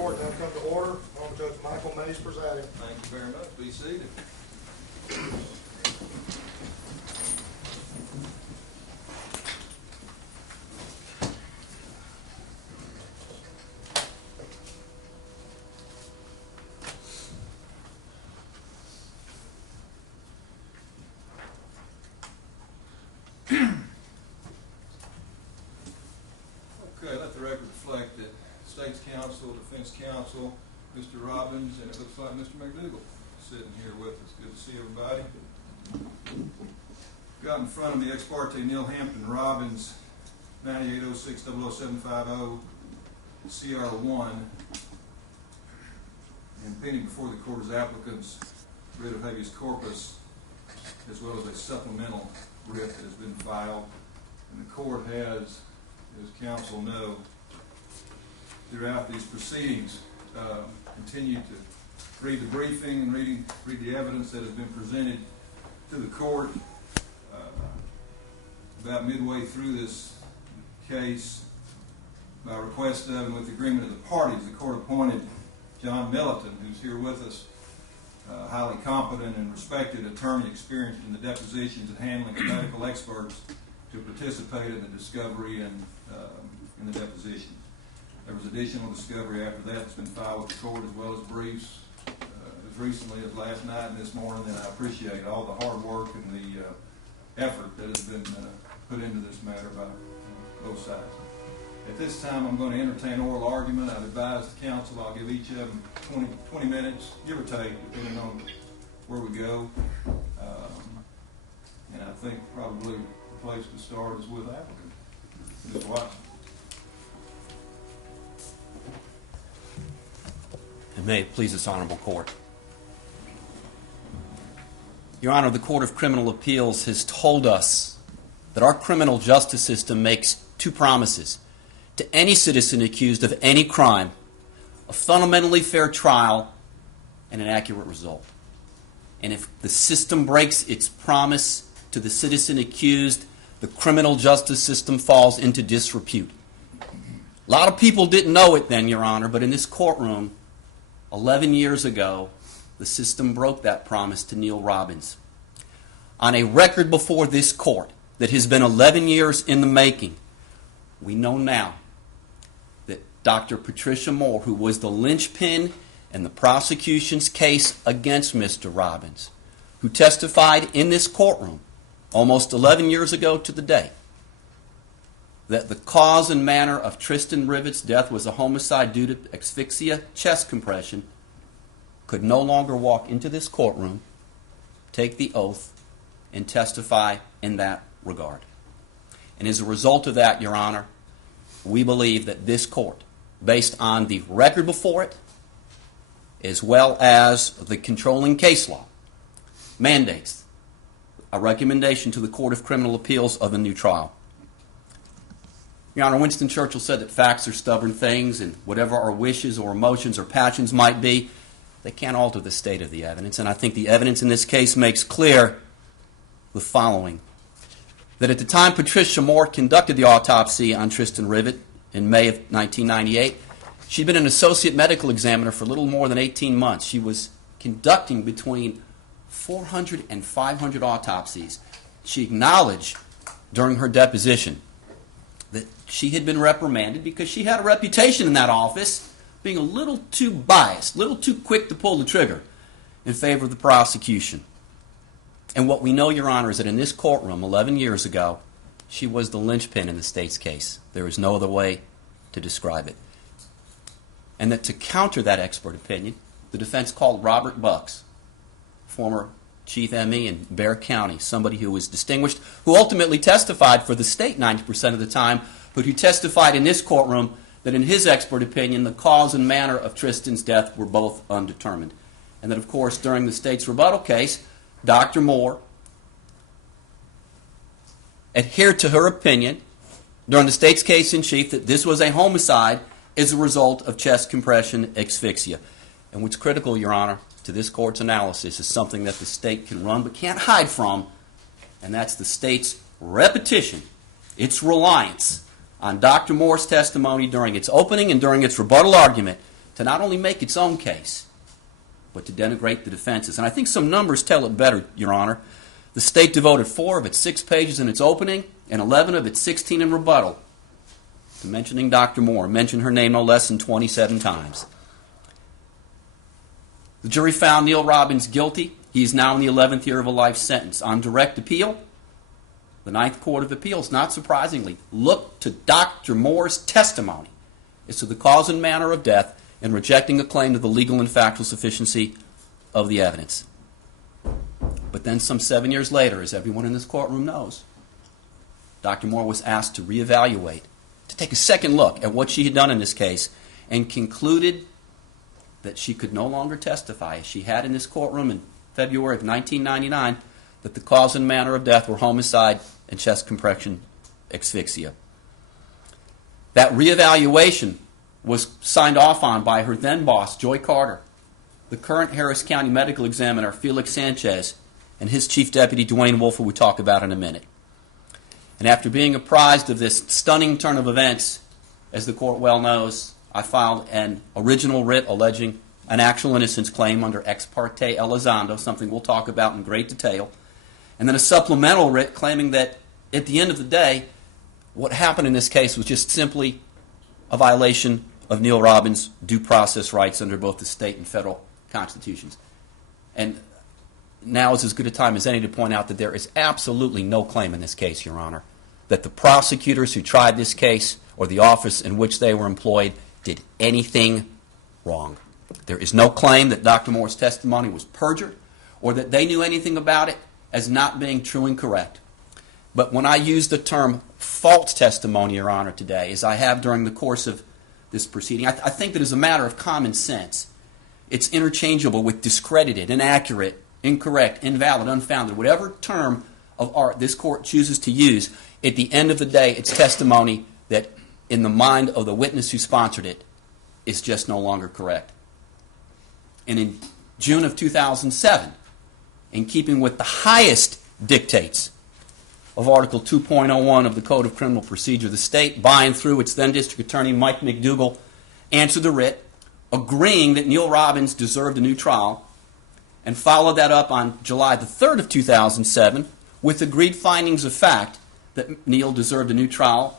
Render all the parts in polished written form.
Court now come to order. On Judge Michael Mays presiding. Thank you very much. Be seated. Okay, let the record reflect that State's Counsel, Defense Counsel, Mr. Robbins, and it looks like Mr. McDougall sitting here with us. Good to see everybody. Got in front of me ex parte Neil Hampton Robbins, 9806-00750 CR1, and pending before the court is applicants writ of habeas corpus, as well as a supplemental writ that has been filed. And the court has, as counsel know, throughout these proceedings, continue to read the briefing and read the evidence that has been presented to the court. About midway through this case, by request of and with agreement of the parties, the court appointed John Milliton, who's here with us, highly competent and respected attorney experienced in the depositions and handling of medical experts, to participate in the discovery and in the deposition. There was additional discovery after that that's been filed with the court, as well as briefs as recently as last night and this morning, and I appreciate all the hard work and the effort that has been put into this matter by both sides. At this time, I'm going to entertain oral argument. I've advised the counsel I'll give each of them 20 minutes, give or take, depending on where we go. And I think probably the place to start is with applicant, Ms. Watson. And may it please this honorable court. Your Honor, the Court of Criminal Appeals has told us that our criminal justice system makes two promises to any citizen accused of any crime: a fundamentally fair trial and an accurate result. And if the system breaks its promise to the citizen accused, the criminal justice system falls into disrepute. A lot of people didn't know it then, Your Honor, but in this courtroom, 11 years ago, the system broke that promise to Neil Robbins. On a record before this court that has been 11 years in the making, we know now that Dr. Patricia Moore, who was the linchpin in the prosecution's case against Mr. Robbins, who testified in this courtroom almost 11 years ago to the day, that the cause and manner of Tristin Rivet's death was a homicide due to asphyxia chest compression, could no longer walk into this courtroom, take the oath, and testify in that regard. And as a result of that, Your Honor, we believe that this court, based on the record before it, as well as the controlling case law, mandates a recommendation to the Court of Criminal Appeals of a new trial. Your Honor, Winston Churchill said that facts are stubborn things, and whatever our wishes or emotions or passions might be, they can't alter the state of the evidence. And I think the evidence in this case makes clear the following: that at the time Patricia Moore conducted the autopsy on Tristin Rivet in May of 1998, she'd been an associate medical examiner for a little more than 18 months. She was conducting between 400 and 500 autopsies. She acknowledged during her deposition that she had been reprimanded because she had a reputation in that office being a little too biased, a little too quick to pull the trigger in favor of the prosecution. And what we know, Your Honor, is that in this courtroom 11 years ago, she was the linchpin in the state's case. There is no other way to describe it. And that to counter that expert opinion, the defense called Robert Bucks, former chief ME in Bexar County, somebody who was distinguished, who ultimately testified for the state 90% of the time, but who testified in this courtroom that in his expert opinion, the cause and manner of Tristin's death were both undetermined. And that, of course, during the state's rebuttal case, Dr. Moore adhered to her opinion during the state's case in chief that this was a homicide as a result of chest compression asphyxia. And what's critical, Your Honor, to this court's analysis is something that the state can run but can't hide from, and that's the state's repetition, its reliance on Dr. Moore's testimony during its opening and during its rebuttal argument to not only make its own case, but to denigrate the defenses. And I think some numbers tell it better, Your Honor. The state devoted 4 of its 6 pages in its opening and 11 of its 16 in rebuttal to mentioning Dr. Moore, mentioned her name no less than 27 times. The jury found Neil Robbins guilty. He is now in the 11th year of a life sentence. On direct appeal, the Ninth Court of Appeals, not surprisingly, looked to Dr. Moore's testimony as to the cause and manner of death in rejecting a claim to the legal and factual sufficiency of the evidence. But then some 7 years later, as everyone in this courtroom knows, Dr. Moore was asked to reevaluate, to take a second look at what she had done in this case, and concluded that she could no longer testify, as she had in this courtroom in February of 1999, that the cause and manner of death were homicide and chest compression asphyxia. That reevaluation was signed off on by her then boss, Joy Carter, the current Harris County Medical Examiner, Felix Sanchez, and his Chief Deputy, Dwayne Wolf, who we'll talk about in a minute. And after being apprised of this stunning turn of events, as the court well knows, I filed an original writ alleging an actual innocence claim under Ex parte Elizondo, something we'll talk about in great detail, and then a supplemental writ claiming that at the end of the day, what happened in this case was just simply a violation of Neil Robbins' due process rights under both the state and federal constitutions. And now is as good a time as any to point out that there is absolutely no claim in this case, Your Honor, that the prosecutors who tried this case or the office in which they were employed did anything wrong. There is no claim that Dr. Moore's testimony was perjured or that they knew anything about it as not being true and correct. But when I use the term false testimony, Your Honor, today, as I have during the course of this proceeding, I think that as a matter of common sense, it's interchangeable with discredited, inaccurate, incorrect, invalid, unfounded, whatever term of art this court chooses to use. At the end of the day, it's testimony that, in the mind of the witness who sponsored it, is just no longer correct. And in June of 2007, in keeping with the highest dictates of Article 2.01 of the Code of Criminal Procedure, the state, by and through its then District Attorney Mike McDougall, answered the writ, agreeing that Neil Robbins deserved a new trial, and followed that up on July the 3rd of 2007 with agreed findings of fact that Neil deserved a new trial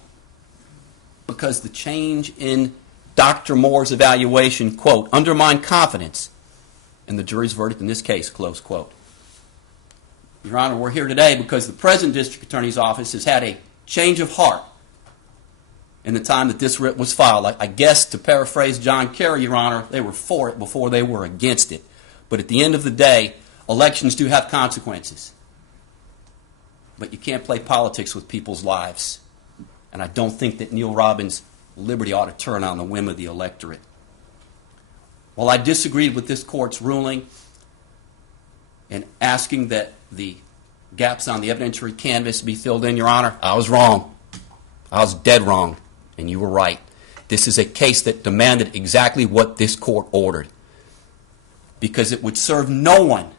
because the change in Dr. Moore's evaluation, quote, undermined confidence in the jury's verdict in this case, close quote. Your Honor, we're here today because the present District Attorney's Office has had a change of heart in the time that this writ was filed. I guess, to paraphrase John Kerry, Your Honor, they were for it before they were against it. But at the end of the day, elections do have consequences. But you can't play politics with people's lives. And I don't think that Neil Robbins' liberty ought to turn on the whim of the electorate. While I disagreed with this court's ruling in asking that the gaps on the evidentiary canvas be filled in, Your Honor, I was wrong. I was dead wrong, and you were right. This is a case that demanded exactly what this court ordered, because it would serve no one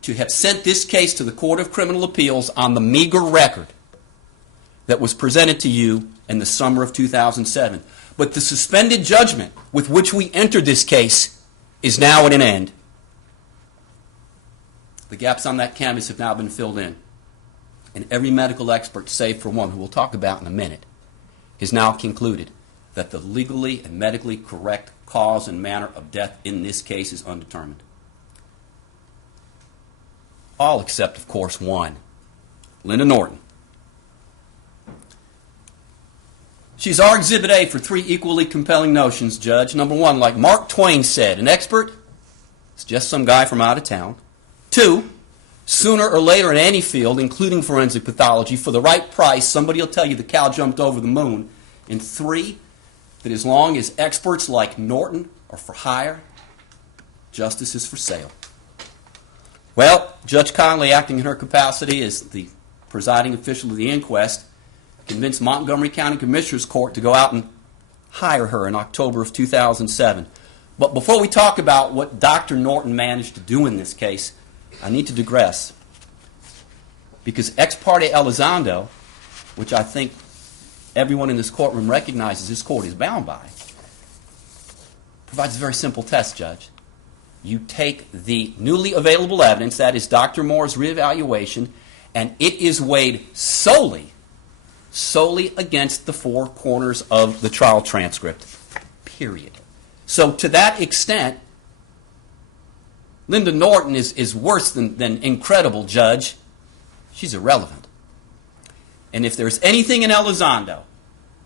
to have sent this case to the Court of Criminal Appeals on the meager record that was presented to you in the summer of 2007. But the suspended judgment with which we entered this case is now at an end. The gaps on that canvas have now been filled in. And every medical expert, save for one, who we'll talk about in a minute, has now concluded that the legally and medically correct cause and manner of death in this case is undetermined. All except, of course, one, Linda Norton. She's our Exhibit A for 3 equally compelling notions, Judge. Number 1, like Mark Twain said, an expert is just some guy from out of town. 2, sooner or later in any field, including forensic pathology, for the right price, somebody will tell you the cow jumped over the moon. And 3, that as long as experts like Norton are for hire, justice is for sale. Well, Judge Conley, acting in her capacity as the presiding official of the inquest, convinced Montgomery County Commissioner's Court to go out and hire her in October of 2007. But before we talk about what Dr. Norton managed to do in this case, I need to digress. Because Ex parte Elizondo, which I think everyone in this courtroom recognizes this court is bound by, provides a very simple test, Judge. You take the newly available evidence, that is Dr. Moore's reevaluation, and it is weighed solely against the four corners of the trial transcript, period. So to that extent, Linda Norton is worse than incredible, Judge. She's irrelevant. And if there's anything in Elizondo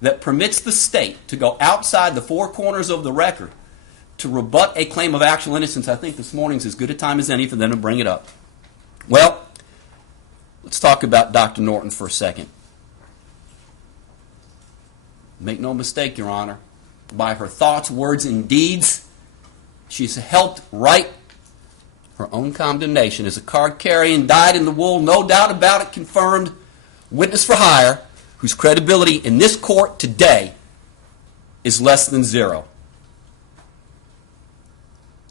that permits the state to go outside the four corners of the record to rebut a claim of actual innocence, I think this morning's as good a time as any for them to bring it up. Well, let's talk about Dr. Norton for a second. Make no mistake, Your Honor, by her thoughts, words, and deeds, she's helped write her own condemnation as a card-carrying, dyed-in-the-wool, no doubt about it, confirmed witness for hire, whose credibility in this court today is less than zero.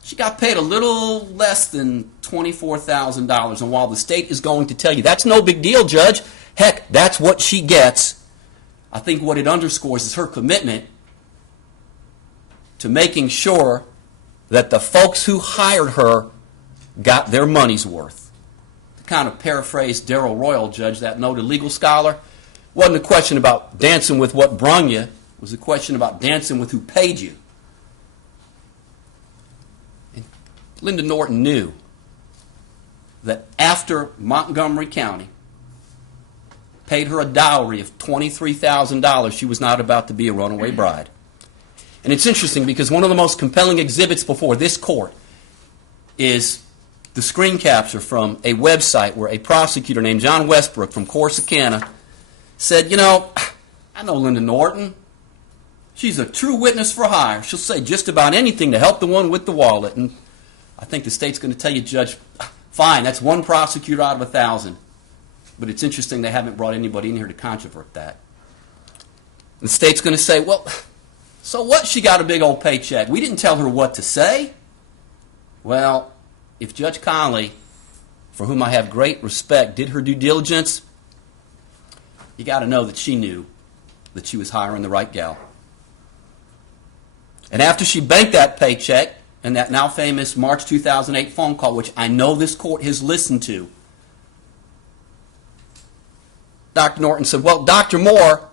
She got paid a little less than $24,000, and while the state is going to tell you, that's no big deal, Judge, heck, that's what she gets, I think what it underscores is her commitment to making sure that the folks who hired her got their money's worth. To kind of paraphrase Darrell Royal, Judge, that noted legal scholar, wasn't a question about dancing with what brung you, it was a question about dancing with who paid you. And Linda Norton knew that after Montgomery County paid her a dowry of $23,000, she was not about to be a runaway bride. And it's interesting because one of the most compelling exhibits before this court is the screen capture from a website where a prosecutor named John Westbrook from Corsicana said, you know, I know Linda Norton. She's a true witness for hire. She'll say just about anything to help the one with the wallet. And I think the state's going to tell you, Judge, fine, that's one prosecutor out of 1,000. But it's interesting they haven't brought anybody in here to controvert that. The state's going to say, well, so what? She got a big old paycheck. We didn't tell her what to say. Well, if Judge Conley, for whom I have great respect, did her due diligence, you got to know that she knew that she was hiring the right gal. And after she banked that paycheck and that now famous March 2008 phone call, which I know this court has listened to, Dr. Norton said, well, Dr. Moore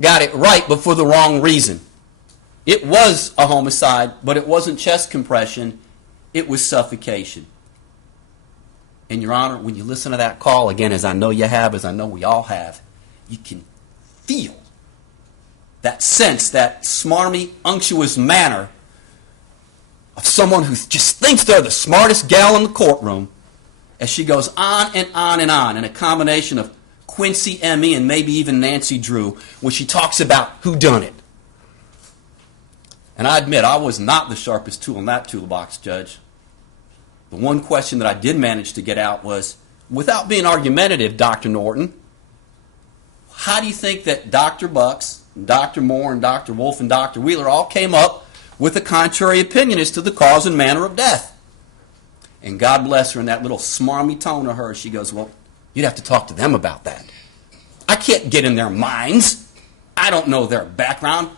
got it right, but for the wrong reason. It was a homicide, but it wasn't chest compression. It was suffocation. And, Your Honor, when you listen to that call, again, as I know you have, as I know we all have, you can feel that sense, that smarmy, unctuous manner of someone who just thinks they're the smartest gal in the courtroom as she goes on and on and on in a combination of Quincy, Emmy, and maybe even Nancy Drew, when she talks about who done it. And I admit, I was not the sharpest tool in that toolbox, Judge. The one question that I did manage to get out was, without being argumentative, Dr. Norton, how do you think that Dr. Bucks, and Dr. Moore, and Dr. Wolf, and Dr. Wheeler all came up with a contrary opinion as to the cause and manner of death? And God bless her, in that little smarmy tone of hers, she goes, well, you'd have to talk to them about that. I can't get in their minds. I don't know their background,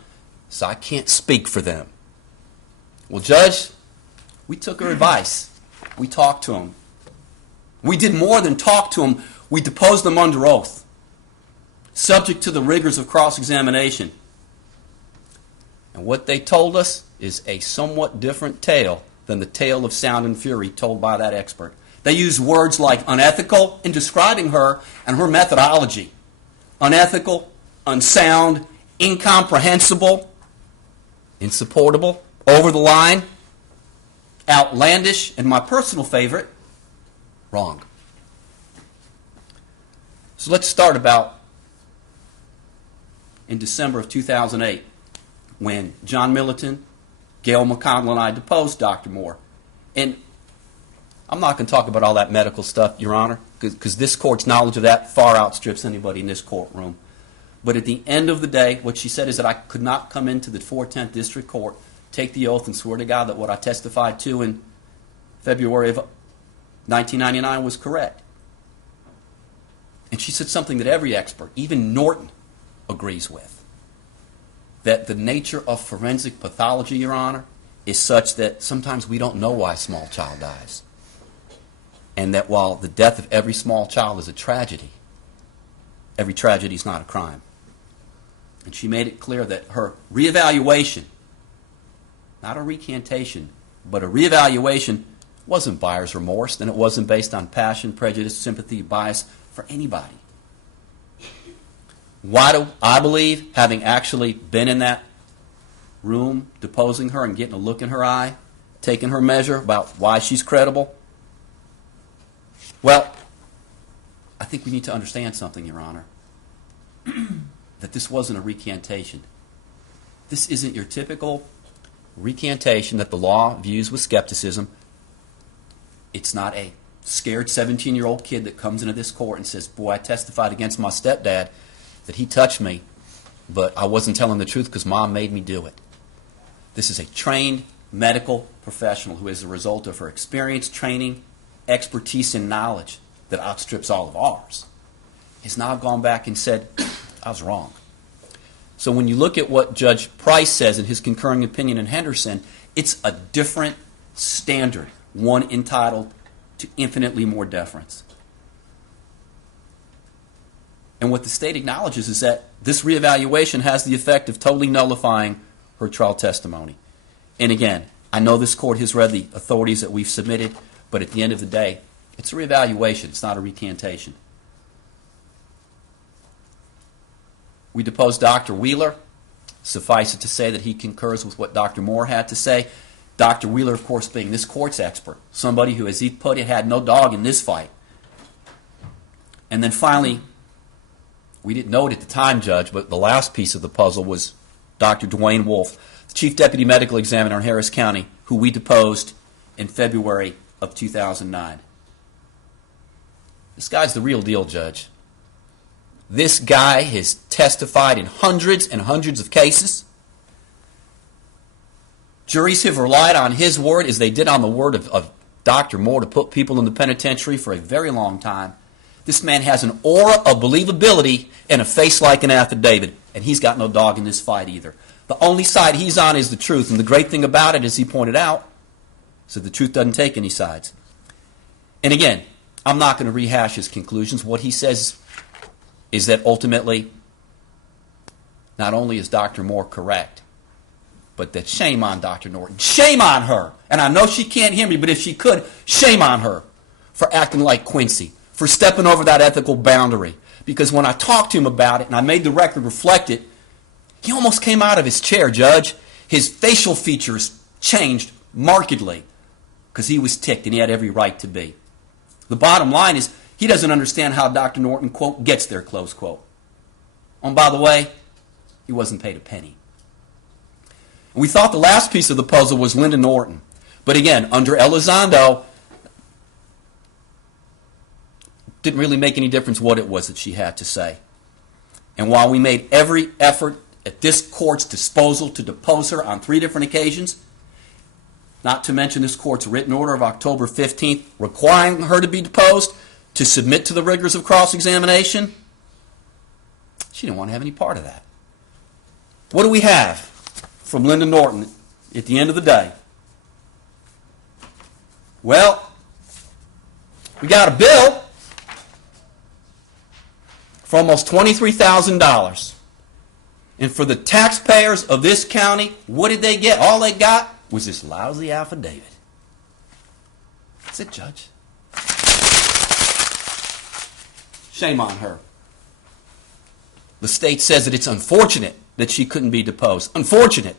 so I can't speak for them. Well, Judge, we took her advice. We talked to them. We did more than talk to them. We deposed them under oath, subject to the rigors of cross-examination. And what they told us is a somewhat different tale than the tale of sound and fury told by that expert. They use words like unethical in describing her and her methodology. Unethical, unsound, incomprehensible, insupportable, over the line, outlandish, and my personal favorite, wrong. So let's start about in December of 2008 when John Milliton, Gail McConnell, and I deposed Dr. Moore. And I'm not going to talk about all that medical stuff, Your Honor, because this court's knowledge of that far outstrips anybody in this courtroom. But at the end of the day, what she said is that I could not come into the 410th District Court, take the oath, and swear to God that what I testified to in February of 1999 was correct. And she said something that every expert, even Norton, agrees with. That the nature of forensic pathology, Your Honor, is such that sometimes we don't know why a small child dies. And that while the death of every small child is a tragedy, every tragedy is not a crime. And she made it clear that her reevaluation, not a recantation, but a reevaluation, wasn't buyer's remorse, and it wasn't based on passion, prejudice, sympathy, bias for anybody. Why do I believe, having actually been in that room, deposing her and getting a look in her eye, taking her measure about why she's credible? Well, I think we need to understand something, Your Honor. That this wasn't a recantation. This isn't your typical recantation that the law views with skepticism. It's not a scared 17-year-old kid that comes into this court and says, boy, I testified against my stepdad that he touched me, but I wasn't telling the truth because Mom made me do it. This is a trained medical professional who, as a result of her experience, training, expertise, and knowledge that outstrips all of ours, has now gone back and said, I was wrong. So when you look at what Judge Price says in his concurring opinion in Henderson, it's a different standard, one entitled to infinitely more deference. And what the state acknowledges is that this reevaluation has the effect of totally nullifying her trial testimony. And again, I know this court has read the authorities that we've submitted, but at the end of the day, it's a reevaluation. It's not a recantation. We deposed Dr. Wheeler. Suffice it to say that he concurs with what Dr. Moore had to say. Dr. Wheeler, of course, being this court's expert, somebody who, as he put it, had no dog in this fight. And then finally, we didn't know it at the time, Judge, but the last piece of the puzzle was Dr. Dwayne Wolf, the Chief Deputy Medical Examiner in Harris County, who we deposed in February of 2009. This guy's the real deal, Judge. This guy has testified in hundreds and hundreds of cases. Juries have relied on his word as they did on the word of Dr. Moore to put people in the penitentiary for a very long time. This man has an aura of believability and a face like an affidavit, and he's got no dog in this fight either. The only side he's on is the truth, and the great thing about it, as he pointed out, is that the truth doesn't take any sides. And again, I'm not going to rehash his conclusions. What he says is that ultimately, not only is Dr. Moore correct, but that shame on Dr. Norton. Shame on her. And I know she can't hear me, but if she could, shame on her for acting like Quincy, for stepping over that ethical boundary. Because when I talked to him about it, and I made the record reflect it, he almost came out of his chair, Judge. His facial features changed markedly because he was ticked, and he had every right to be. The bottom line is, he doesn't understand how Dr. Norton, quote, gets there, close quote. And by the way, he wasn't paid a penny. And we thought the last piece of the puzzle was Linda Norton. But again, under Elizondo, didn't really make any difference what it was that she had to say. And while we made every effort at this court's disposal to depose her on 3 different occasions, not to mention this court's written order of October 15th requiring her to be deposed, to submit to the rigors of cross-examination, she didn't want to have any part of that. What do we have from Linda Norton at the end of the day? Well, we got a bill for almost $23,000. And for the taxpayers of this county, what did they get? All they got was this lousy affidavit. That's it, Judge. Shame on her. The state says that it's unfortunate that she couldn't be deposed. Unfortunate.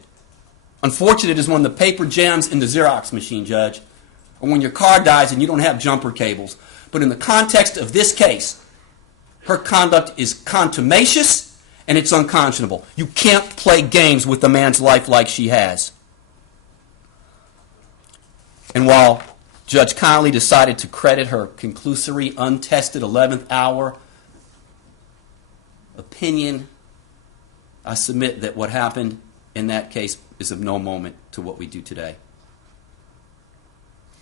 Unfortunate is when the paper jams in the Xerox machine, Judge, or when your car dies and you don't have jumper cables. But in the context of this case, her conduct is contumacious and it's unconscionable. You can't play games with a man's life like she has. And while Judge Connolly decided to credit her conclusory, untested 11th hour opinion, I submit that what happened in that case is of no moment to what we do today.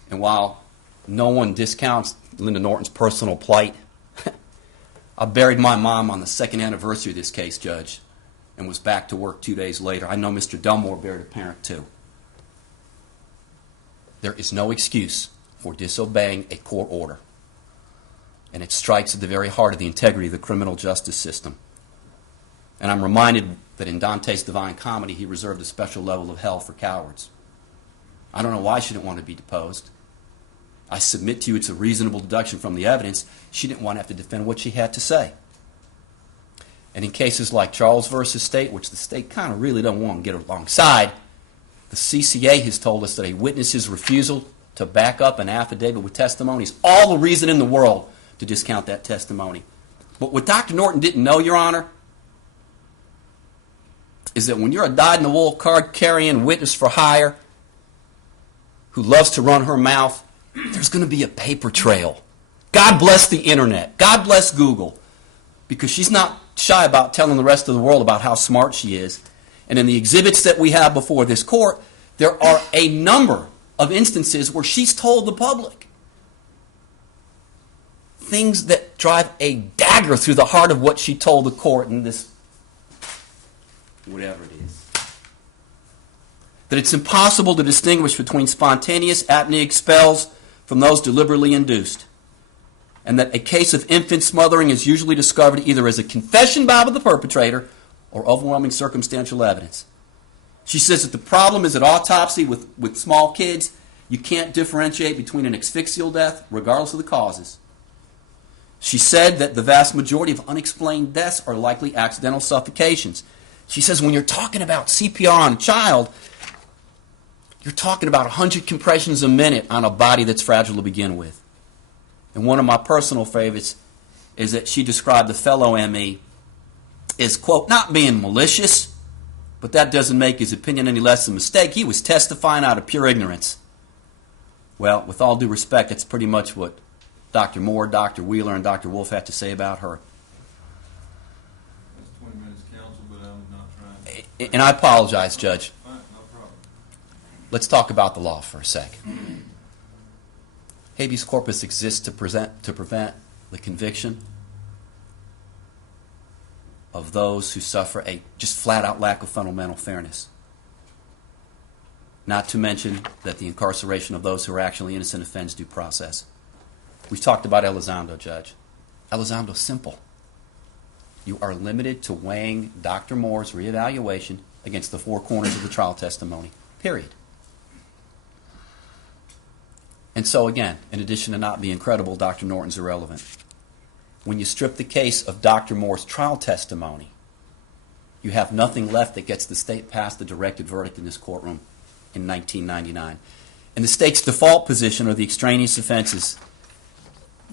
And while no one discounts Linda Norton's personal plight, I buried my mom on the 2nd anniversary of this case, Judge, and was back to work 2 days later. I know Mr. Delmore buried a parent too. there is no excuse for disobeying a court order. And it strikes at the very heart of the integrity of the criminal justice system. And I'm reminded that in Dante's Divine Comedy, he reserved a special level of hell for cowards. I don't know why she didn't want to be deposed. I submit to you it's a reasonable deduction from the evidence. She didn't want to have to defend what she had to say. And in cases like Charles versus State, which the state kind of really don't want to get alongside, the CCA has told us that a witness's refusal to back up an affidavit with testimony is all the reason in the world to discount that testimony. But what Dr. Norton didn't know, Your Honor, is that when you're a dyed-in-the-wool card-carrying witness for hire who loves to run her mouth, there's going to be a paper trail. God bless the internet. God bless Google. Because she's not shy about telling the rest of the world about how smart she is. And in the exhibits that we have before this court, there are a number of instances where she's told the public things that drive a dagger through the heart of what she told the court in this, whatever it is. That it's impossible to distinguish between spontaneous apneic spells from those deliberately induced. And that a case of infant smothering is usually discovered either as a confession by the perpetrator or overwhelming circumstantial evidence. She says that the problem is at autopsy with small kids, you can't differentiate between an asphyxial death, regardless of the causes. She said that the vast majority of unexplained deaths are likely accidental suffocations. She says when you're talking about CPR on a child, you're talking about 100 compressions a minute on a body that's fragile to begin with. And one of my personal favorites is that she described the fellow ME as, quote, not being malicious, but that doesn't make his opinion any less a mistake. He was testifying out of pure ignorance. Well, with all due respect, that's pretty much what Dr. Moore, Dr. Wheeler, and Dr. Wolf have to say about her. That's 20 minutes, counsel, but I'm not trying. And I apologize, Judge. Fine, no problem. Let's talk about the law for a sec. Habeas corpus exists to prevent the conviction of those who suffer a just flat-out lack of fundamental fairness. Not to mention that the incarceration of those who are actually innocent offends due process. We've talked about Elizondo, Judge. Elizondo's simple. You are limited to weighing Dr. Moore's reevaluation against the four corners of the trial testimony, period. And so again, in addition to not being credible, Dr. Norton's irrelevant. When you strip the case of Dr. Moore's trial testimony, you have nothing left that gets the state past the directed verdict in this courtroom in 1999. And the state's default position are the extraneous offenses.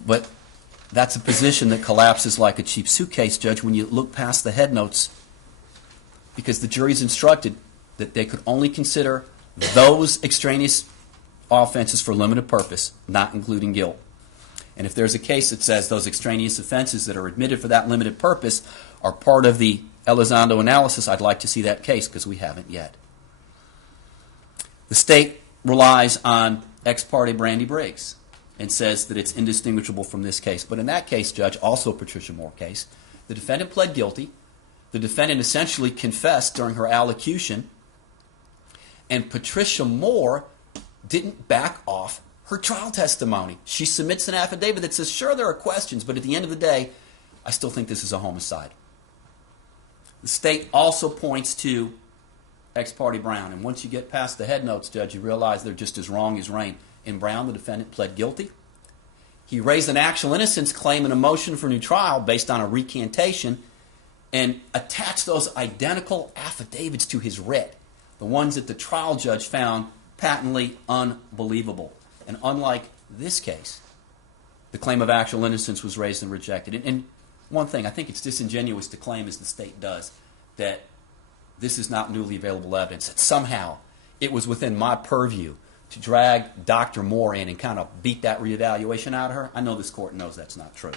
But that's a position that collapses like a cheap suitcase, Judge, when you look past the head notes, because the jury's instructed that they could only consider those extraneous offenses for limited purpose, not including guilt. And if there's a case that says those extraneous offenses that are admitted for that limited purpose are part of the Elizondo analysis, I'd like to see that case, because we haven't yet. The state relies on ex parte Brandy Briggs and says that it's indistinguishable from this case. But in that case, Judge, also a Patricia Moore case, the defendant pled guilty. The defendant essentially confessed during her allocution, and Patricia Moore didn't back off her trial testimony. She submits an affidavit that says, sure, there are questions, but at the end of the day, I still think this is a homicide. The state also points to ex parte Brown, and once you get past the head notes, Judge, you realize they're just as wrong as rain. In Brown, the defendant pled guilty. He raised an actual innocence claim in a motion for new trial based on a recantation and attached those identical affidavits to his writ, the ones that the trial judge found patently unbelievable. And unlike this case, the claim of actual innocence was raised and rejected. And one thing, I think it's disingenuous to claim, as the state does, that this is not newly available evidence, that somehow it was within my purview to drag Dr. Moore in and kind of beat that reevaluation out of her. I know this court knows that's not true.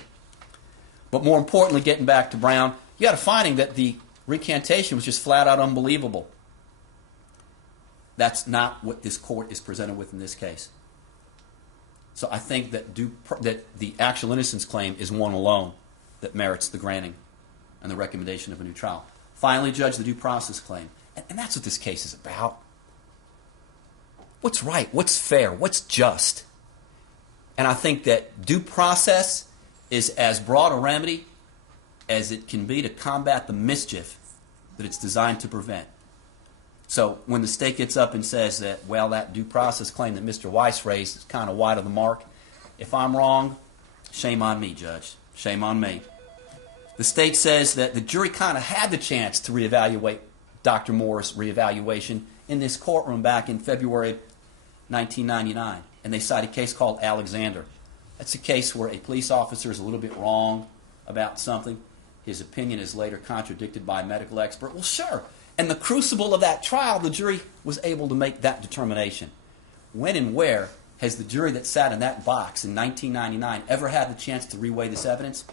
But more importantly, getting back to Brown, you had a finding that the recantation was just flat out unbelievable. That's not what this court is presented with in this case. So I think that the actual innocence claim is one alone that merits the granting and the recommendation of a new trial. Finally, Judge, the due process claim. And that's what this case is about. what's right, what's fair, what's just. And I think that due process is as broad a remedy as it can be to combat the mischief that it's designed to prevent. So when the state gets up and says that, well, that due process claim that Mr. Weiss raised is kind of wide of the mark, if I'm wrong, shame on me, Judge. Shame on me. The state says that the jury kind of had the chance to reevaluate Dr. Moore's reevaluation in this courtroom back in February 1999. And they cite a case called Alexander. That's a case where a police officer is a little bit wrong about something. His opinion is later contradicted by a medical expert. Well, sure. In the crucible of that trial, the jury was able to make that determination. When and where has the jury that sat in that box in 1999 ever had the chance to reweigh this evidence?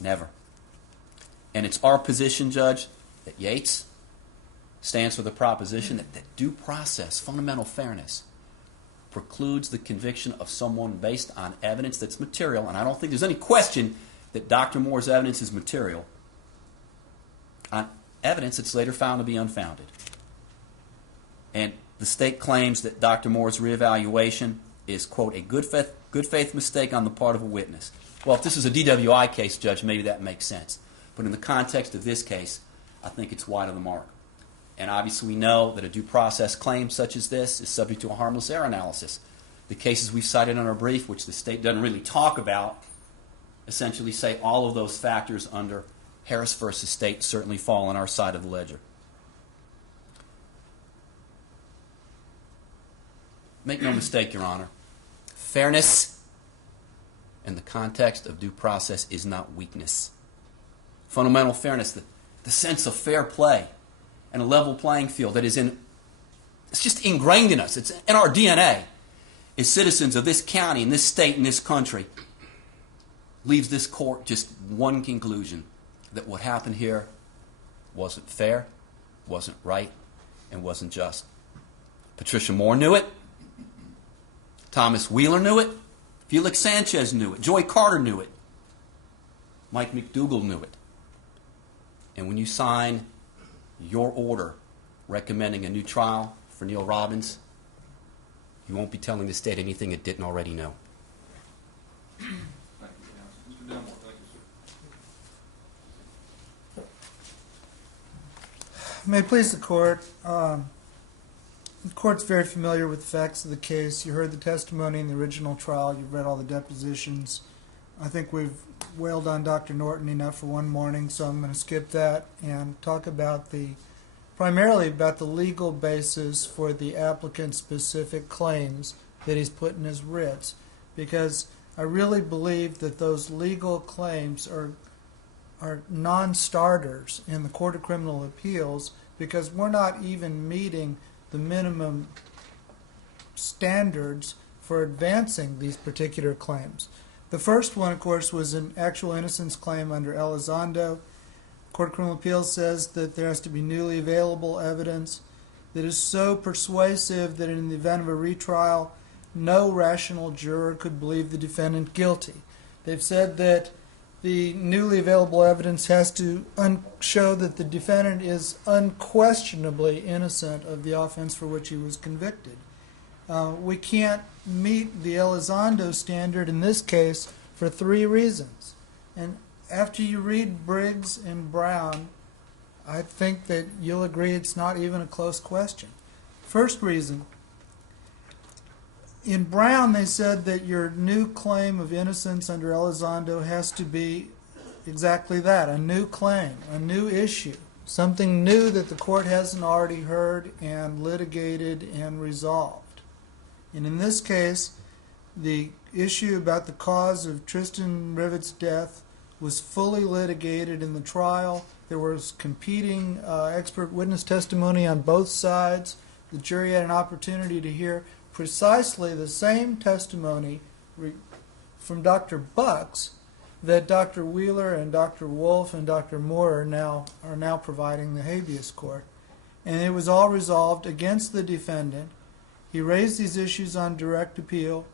Never. And it's our position, Judge, that Yates stands for the proposition that due process, fundamental fairness, precludes the conviction of someone based on evidence that's material. And I don't think there's any question that Dr. Moore's evidence is material on evidence that's later found to be unfounded. And the state claims that Dr. Moore's reevaluation is, quote, a good faith mistake on the part of a witness. Well, if this is a DWI case, Judge, maybe that makes sense. But in the context of this case, I think it's wide of the mark. And obviously we know that a due process claim such as this is subject to a harmless error analysis. The cases we've cited in our brief, which the state doesn't really talk about, essentially say all of those factors under Harris versus State certainly fall on our side of the ledger. Make no mistake, Your Honor, fairness in the context of due process is not weakness. Fundamental fairness, the sense of fair play and a level playing field that is it's just ingrained in us. It's in our DNA as citizens of this county, in this state, in this country, leaves this court just one conclusion, that what happened here wasn't fair, wasn't right, and wasn't just. Patricia Moore knew it. Thomas Wheeler knew it. Felix Sanchez knew it. Joy Carter knew it. Mike McDougall knew it. And when you sign your order recommending a new trial for Neil Robbins, you won't be telling the state anything it didn't already know. Thank you, counsel. Mr. Dunmore, thank you, sir. May it please the court. The court's very familiar with the facts of the case. You heard the testimony in the original trial. You've read all the depositions. I think we've wailed on Dr. Norton enough for one morning, so I'm going to skip that and talk about primarily about the legal basis for the applicant's specific claims that he's put in his writs, because I really believe that those legal claims are non-starters in the Court of Criminal Appeals, because we're not even meeting the minimum standards for advancing these particular claims. The first one, of course, was an actual innocence claim under Elizondo. Court of Criminal Appeals says that there has to be newly available evidence that is so persuasive that in the event of a retrial, no rational juror could believe the defendant guilty. They've said that the newly available evidence has to show that the defendant is unquestionably innocent of the offense for which he was convicted. We can't meet the Elizondo standard in this case for three reasons. And after you read Briggs and Brown, I think that you'll agree it's not even a close question. First reason, in Brown they said that your new claim of innocence under Elizondo has to be exactly that, a new claim, a new issue, something new that the court hasn't already heard and litigated and resolved. And in this case, the issue about the cause of Tristin Rivet's death was fully litigated in the trial. There was competing expert witness testimony on both sides. The jury had an opportunity to hear precisely the same testimony from Dr. Bucks that Dr. Wheeler and Dr. Wolf and Dr. Moore are now providing the habeas court. And it was all resolved against the defendant. He raised these issues on direct appeal.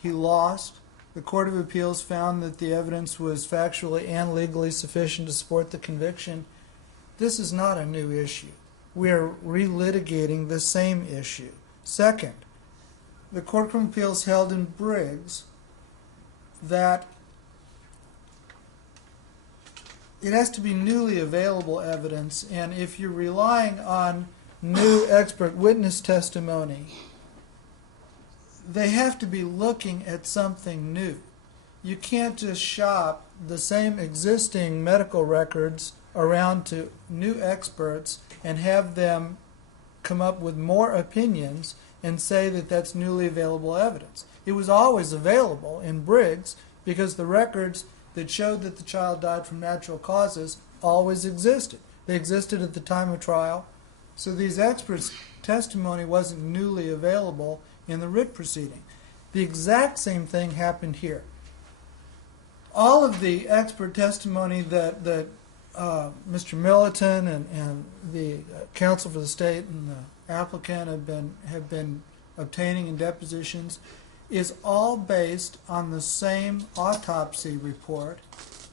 He lost. The Court of Appeals found that the evidence was factually and legally sufficient to support the conviction. This is not a new issue. We are relitigating the same issue. Second, the courtroom appeals held in Briggs that it has to be newly available evidence, and if you're relying on new expert witness testimony, they have to be looking at something new. You can't just shop the same existing medical records around to new experts and have them come up with more opinions and say that that's newly available evidence. It was always available in Briggs because the records that showed that the child died from natural causes always existed. They existed at the time of trial, so these experts' testimony wasn't newly available in the writ proceeding. The exact same thing happened here. All of the expert testimony that Mr. Milliton and the counsel for the state and the applicant have been obtaining in depositions is all based on the same autopsy report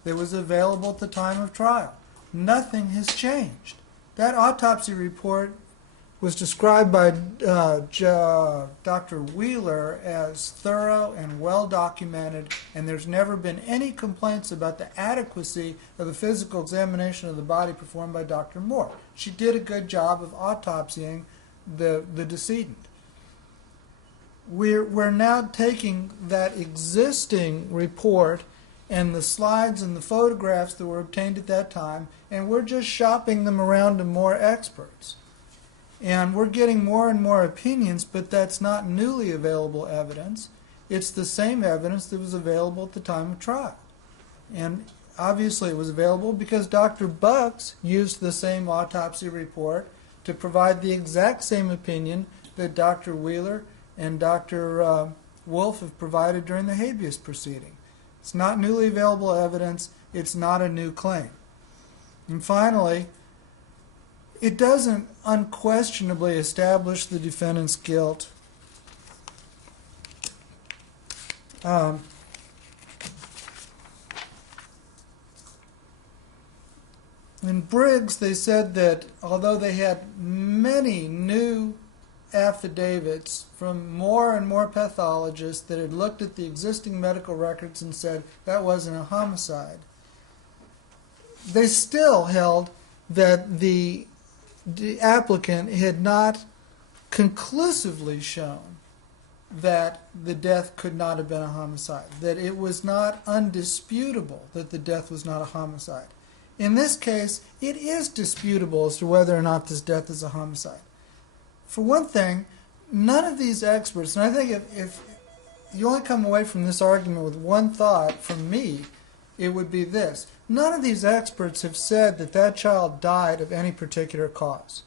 that was available at the time of trial. Nothing has changed. That autopsy report was described by Dr. Wheeler as thorough and well documented, and there's never been any complaints about the adequacy of the physical examination of the body performed by Dr. Moore. She did a good job of autopsying the decedent. We're now taking that existing report and the slides and the photographs that were obtained at that time, and we're just shopping them around to more experts. And we're getting more and more opinions, but that's not newly available evidence. It's the same evidence that was available at the time of trial. And obviously it was available because Dr. Bucks used the same autopsy report to provide the exact same opinion that Dr. Wheeler and Dr. Wolf have provided during the habeas proceeding. It's not newly available evidence. It's not a new claim. And finally, it doesn't unquestionably establish the defendant's guilt. In Briggs, they said that although they had many new affidavits from more and more pathologists that had looked at the existing medical records and said that wasn't a homicide, they still held that the applicant had not conclusively shown that the death could not have been a homicide, that it was not undisputable that the death was not a homicide. In this case, it is disputable as to whether or not this death is a homicide. For one thing, none of these experts, and I think if you only come away from this argument with one thought from me, it would be this. None of these experts have said that that child died of any particular cause.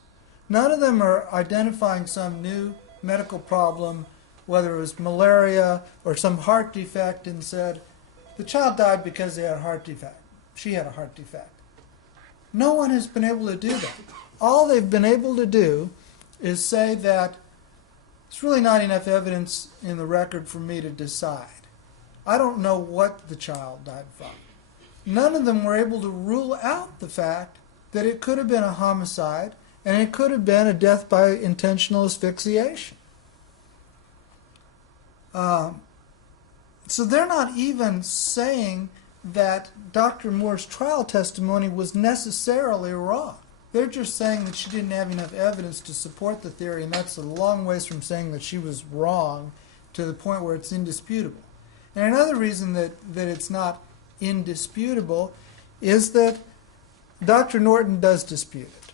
None of them are identifying some new medical problem, whether it was malaria or some heart defect, and said the child died because they had a heart defect. She had a heart defect. No one has been able to do that. All they've been able to do is say that it's really not enough evidence in the record for me to decide. I don't know what the child died from. None of them were able to rule out the fact that it could have been a homicide and it could have been a death by intentional asphyxiation. So they're not even saying that Dr. Moore's trial testimony was necessarily wrong. They're just saying that she didn't have enough evidence to support the theory, and that's a long ways from saying that she was wrong to the point where it's indisputable. And another reason that it's not indisputable is that Dr. Norton does dispute it.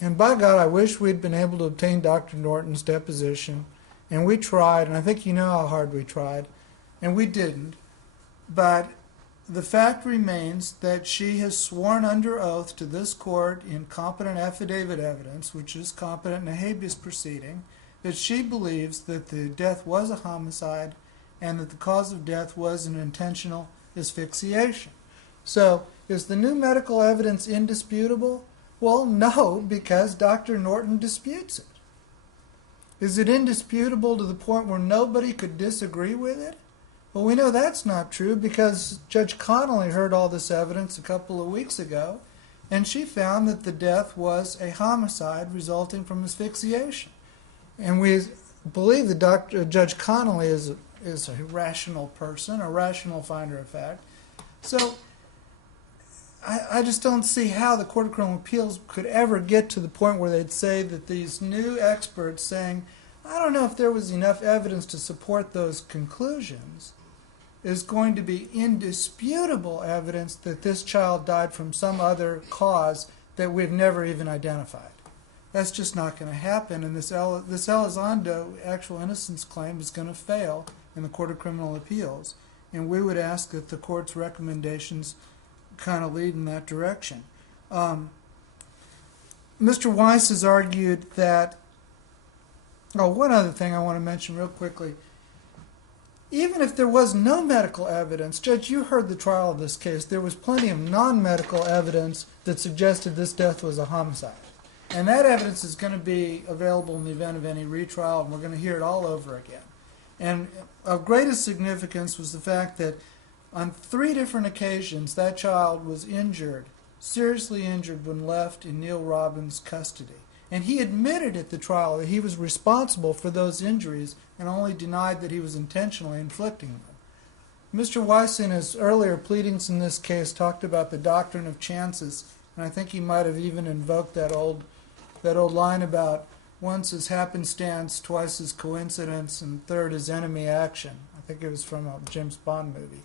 And by God, I wish we'd been able to obtain Dr. Norton's deposition, and we tried, and I think you know how hard we tried, and we didn't. But the fact remains that she has sworn under oath to this court in competent affidavit evidence, which is competent in a habeas proceeding, that she believes that the death was a homicide and that the cause of death was an intentional asphyxiation. So, is the new medical evidence indisputable? Well, no, because Dr. Norton disputes it. Is it indisputable to the point where nobody could disagree with it? Well, we know that's not true because Judge Connolly heard all this evidence a couple of weeks ago, and she found that the death was a homicide resulting from asphyxiation. And we believe that Judge Connolly is a rational person, a rational finder of fact. So I just don't see how the Court of Criminal Appeals could ever get to the point where they'd say that these new experts saying, I don't know if there was enough evidence to support those conclusions, is going to be indisputable evidence that this child died from some other cause that we've never even identified. That's just not going to happen, and this Elizondo actual innocence claim is going to fail in the Court of Criminal Appeals, and we would ask that the court's recommendations kind of lead in that direction. Mr. Weiss has argued that, one other thing I want to mention real quickly. Even if there was no medical evidence, Judge, you heard the trial of this case, there was plenty of non-medical evidence that suggested this death was a homicide. And that evidence is going to be available in the event of any retrial, and we're going to hear it all over again. And of greatest significance was the fact that on 3 different occasions, that child was injured, seriously injured, when left in Neil Robbins' custody. And he admitted at the trial that he was responsible for those injuries and only denied that he was intentionally inflicting them. Mr. Weiss, in his earlier pleadings in this case, talked about the doctrine of chances, and I think he might have even invoked that old line about once is happenstance, twice is coincidence, and third is enemy action. I think it was from a James Bond movie.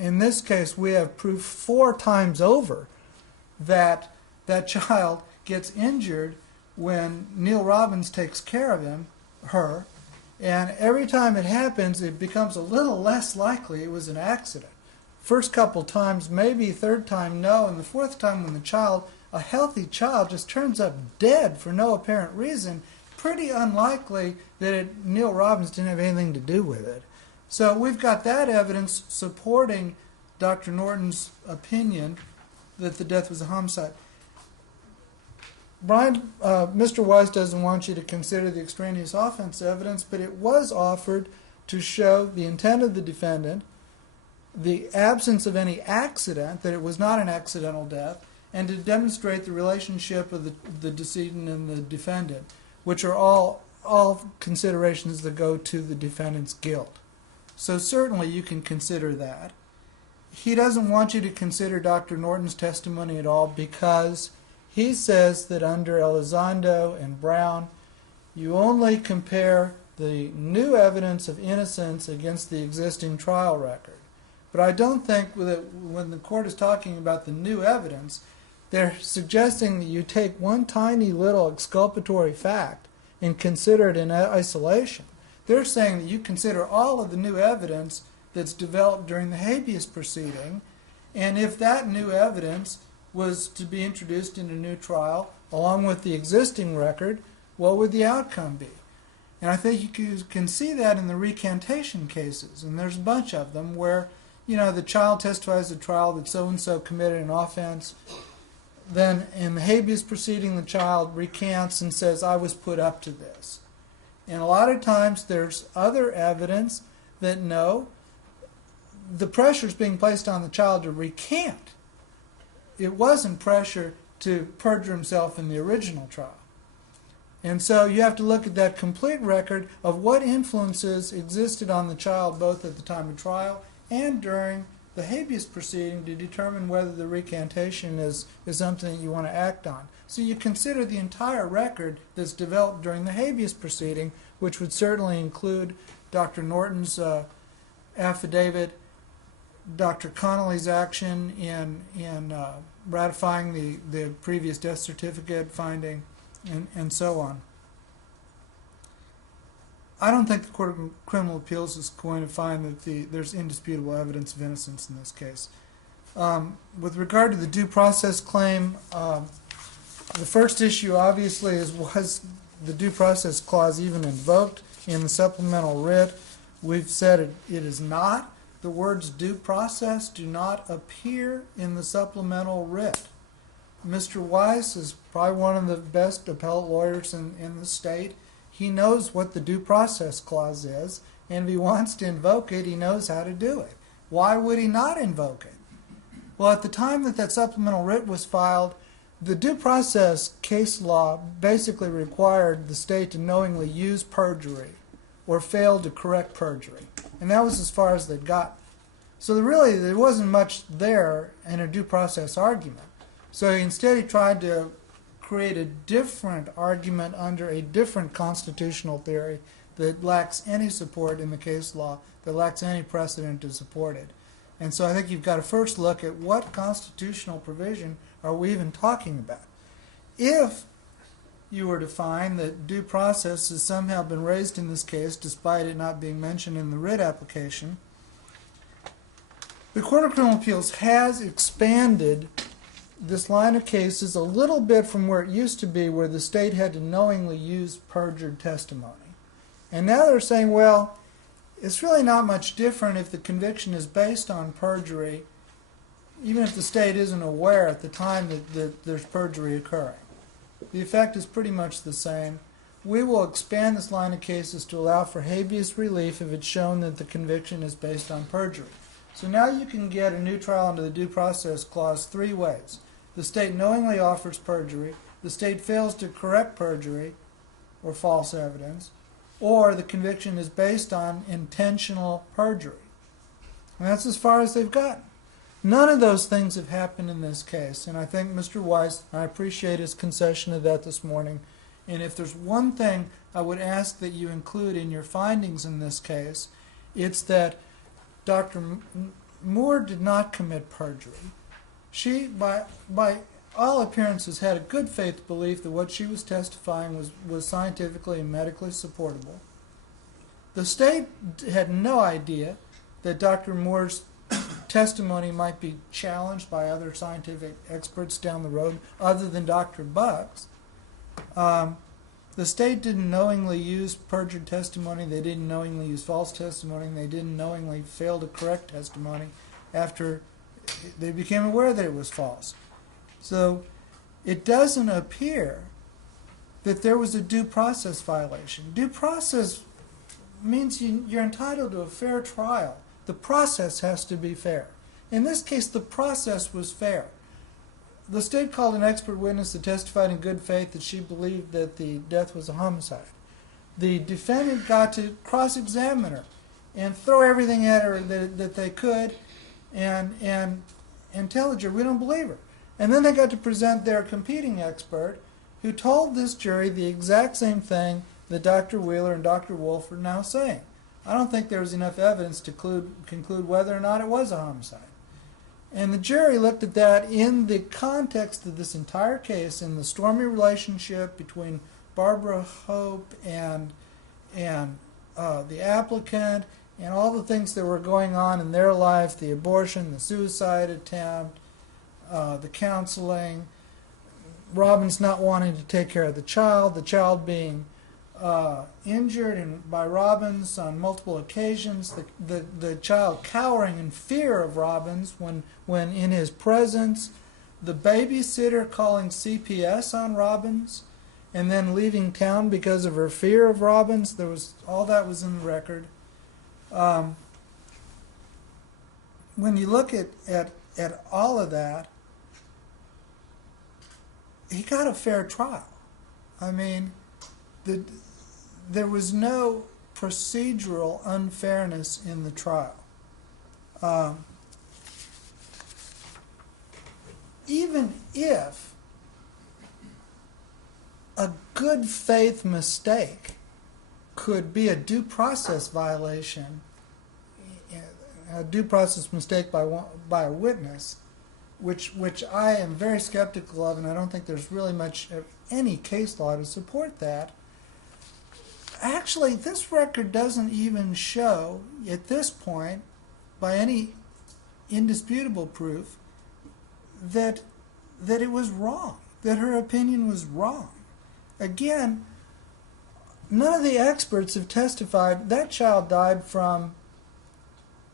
In this case, we have proof 4 times over that that child gets injured when Neil Robbins takes care of her, and every time it happens, it becomes a little less likely it was an accident. First couple times, maybe, third time, no, and the 4th time when a healthy child just turns up dead for no apparent reason, pretty unlikely that Neil Robbins didn't have anything to do with it. So we've got that evidence supporting Dr. Norton's opinion that the death was a homicide. Brian, Mr. Weiss doesn't want you to consider the extraneous offense evidence, but it was offered to show the intent of the defendant, the absence of any accident, that it was not an accidental death, and to demonstrate the relationship of the decedent and the defendant, which are all considerations that go to the defendant's guilt. So certainly you can consider that. He doesn't want you to consider Dr. Norton's testimony at all because he says that under Elizondo and Brown, you only compare the new evidence of innocence against the existing trial record. But I don't think that when the court is talking about the new evidence, they're suggesting that you take one tiny little exculpatory fact and consider it in isolation. They're saying that you consider all of the new evidence that's developed during the habeas proceeding, and if that new evidence was to be introduced in a new trial, along with the existing record, what would the outcome be? And I think you can see that in the recantation cases, and there's a bunch of them where, the child testifies at trial that so-and-so committed an offense. Then in the habeas proceeding, the child recants and says, I was put up to this. And a lot of times there's other evidence that no, the pressure is being placed on the child to recant. It wasn't pressure to perjure himself in the original trial. And so you have to look at that complete record of what influences existed on the child both at the time of trial and during the habeas proceeding to determine whether the recantation is something that you want to act on. So you consider the entire record that's developed during the habeas proceeding, which would certainly include Dr. Norton's affidavit, Dr. Connolly's action in ratifying the previous death certificate finding, and so on. I don't think the Court of Criminal Appeals is going to find that there's indisputable evidence of innocence in this case. With regard to the due process claim, the first issue obviously is, was the due process clause even invoked in the supplemental writ? We've said it is not. The words due process do not appear in the supplemental writ. Mr. Weiss is probably one of the best appellate lawyers in the state. He knows what the due process clause is, and if he wants to invoke it, he knows how to do it. Why would he not invoke it? Well, at the time that supplemental writ was filed, The due process case law basically required the state to knowingly use perjury or fail to correct perjury. And that was as far as they'd gotten. So there wasn't much there in a due process argument. So instead he tried to create a different argument under a different constitutional theory that lacks any support in the case law, that lacks any precedent to support it. And so I think you've got to first look at what constitutional provision are we even talking about. If you were to find that due process has somehow been raised in this case, despite it not being mentioned in the writ application, the Court of Criminal Appeals has expanded this line of cases a little bit from where it used to be, where the state had to knowingly use perjured testimony. And now they're saying, well, it's really not much different if the conviction is based on perjury, even if the state isn't aware at the time that there's perjury occurring. The effect is pretty much the same. We will expand this line of cases to allow for habeas relief if it's shown that the conviction is based on perjury. So now you can get a new trial under the Due Process Clause three ways. The state knowingly offers perjury, the state fails to correct perjury or false evidence, or the conviction is based on intentional perjury. And that's as far as they've gotten. None of those things have happened in this case, and I think Mr. Weiss, I appreciate his concession of that this morning, and if there's one thing I would ask that you include in your findings in this case, it's that Dr. Moore did not commit perjury. She, by all appearances, had a good faith belief that what she was testifying was scientifically and medically supportable. The state had no idea that Dr. Moore's testimony might be challenged by other scientific experts down the road other than Dr. Bucks. The state didn't knowingly use perjured testimony, they didn't knowingly use false testimony, and they didn't knowingly fail to correct testimony after they became aware that it was false. So it doesn't appear that there was a due process violation. Due process means you're entitled to a fair trial. The process has to be fair. In this case, the process was fair. The state called an expert witness that testified in good faith that she believed that the death was a homicide. The defendant got to cross-examine her and throw everything at her that they could and tell the jury, we don't believe her. And then they got to present their competing expert who told this jury the exact same thing that Dr. Wheeler and Dr. Wolf are now saying. I don't think there was enough evidence to conclude whether or not it was a homicide. And the jury looked at that in the context of this entire case, in the stormy relationship between Barbara Hope and the applicant, and all the things that were going on in their life, the abortion, the suicide attempt, the counseling, Robbins not wanting to take care of the child being injured by Robbins on multiple occasions, the child cowering in fear of Robbins when in his presence, the babysitter calling CPS on Robbins and then leaving town because of her fear of Robbins. All that was in the record. When you look at all of that, he got a fair trial. I mean, there was no procedural unfairness in the trial. Even if a good faith mistake could be a due process violation, a due process mistake by a witness, which I am very skeptical of, and I don't think there's really much of any case law to support that. Actually, this record doesn't even show, at this point, by any indisputable proof, that it was wrong, that her opinion was wrong. Again, none of the experts have testified that child died from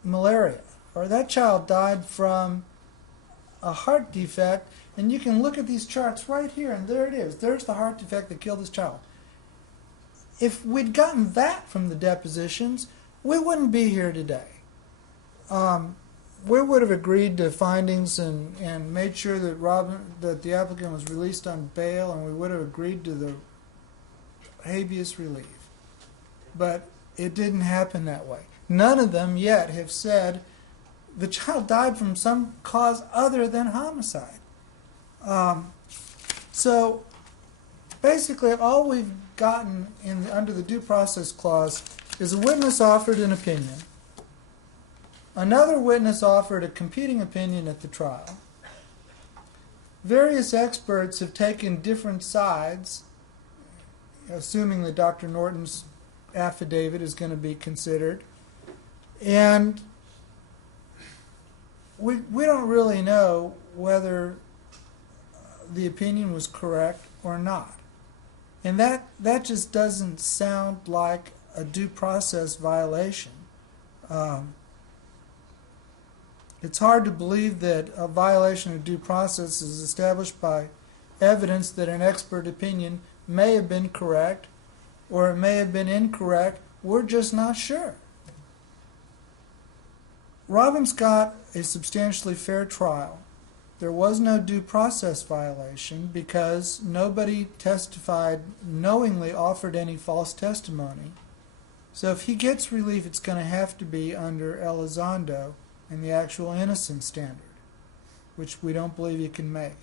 malaria, or that child died from a heart defect, and you can look at these charts right here, and there it is. There's the heart defect that killed this child. If we'd gotten that from the depositions, we wouldn't be here today. we would have agreed to findings and made sure that the applicant was released on bail, and we would have agreed to the habeas relief. But it didn't happen that way. None of them yet have said the child died from some cause other than homicide. So basically, all we've gotten under the due process clause is a witness offered an opinion. Another witness offered a competing opinion at the trial. Various experts have taken different sides, assuming that Dr. Norton's affidavit is going to be considered. And we don't really know whether the opinion was correct or not. And that just doesn't sound like a due process violation. It's hard to believe that a violation of due process is established by evidence that an expert opinion may have been correct or it may have been incorrect. We're just not sure. Robbins got a substantially fair trial. There was no due process violation because nobody testified, knowingly offered any false testimony. So if he gets relief, it's going to have to be under Elizondo and the actual innocence standard, which we don't believe you can make.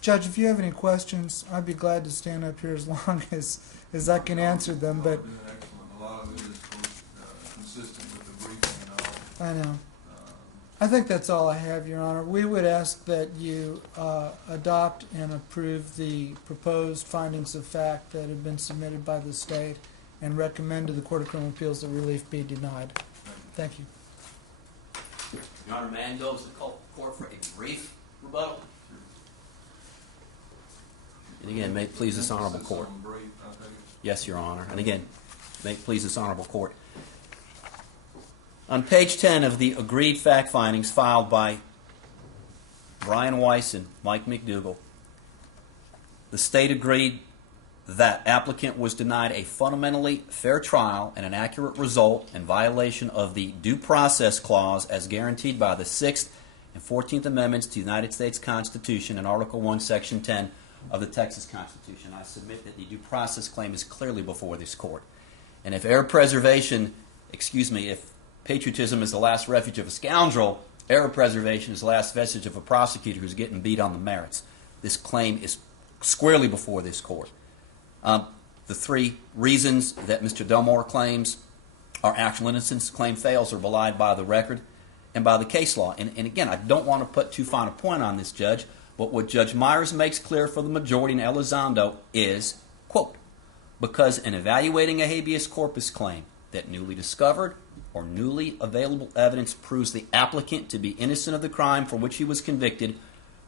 Judge, if you have any questions, I'd be glad to stand up here as long as I can answer them. But a lot of it is consistent with the briefing and all. I know. I think that's all I have, Your Honor. We would ask that you adopt and approve the proposed findings of fact that have been submitted by the state and recommend to the Court of Criminal Appeals that relief be denied. Thank you. Your Honor, man goes to the court for a brief rebuttal. And again, may it please this honorable court. Yes, Your Honor. And again, may it please this honorable court. On page 10 of the agreed fact findings filed by Brian Weiss and Mike McDougall, the state agreed that applicant was denied a fundamentally fair trial and an accurate result in violation of the Due Process Clause as guaranteed by the 6th and 14th Amendments to the United States Constitution and Article 1, Section 10 of the Texas Constitution. I submit that the due process claim is clearly before this court. And if if patriotism is the last refuge of a scoundrel, error preservation is the last vestige of a prosecutor who's getting beat on the merits. This claim is squarely before this court. The three reasons that Mr. Delmore claims our actual innocence claim fails are belied by the record and by the case law. And again, I don't want to put too fine a point on this, Judge, but what Judge Myers makes clear for the majority in Elizondo is, quote, because in evaluating a habeas corpus claim that newly discovered or newly available evidence proves the applicant to be innocent of the crime for which he was convicted,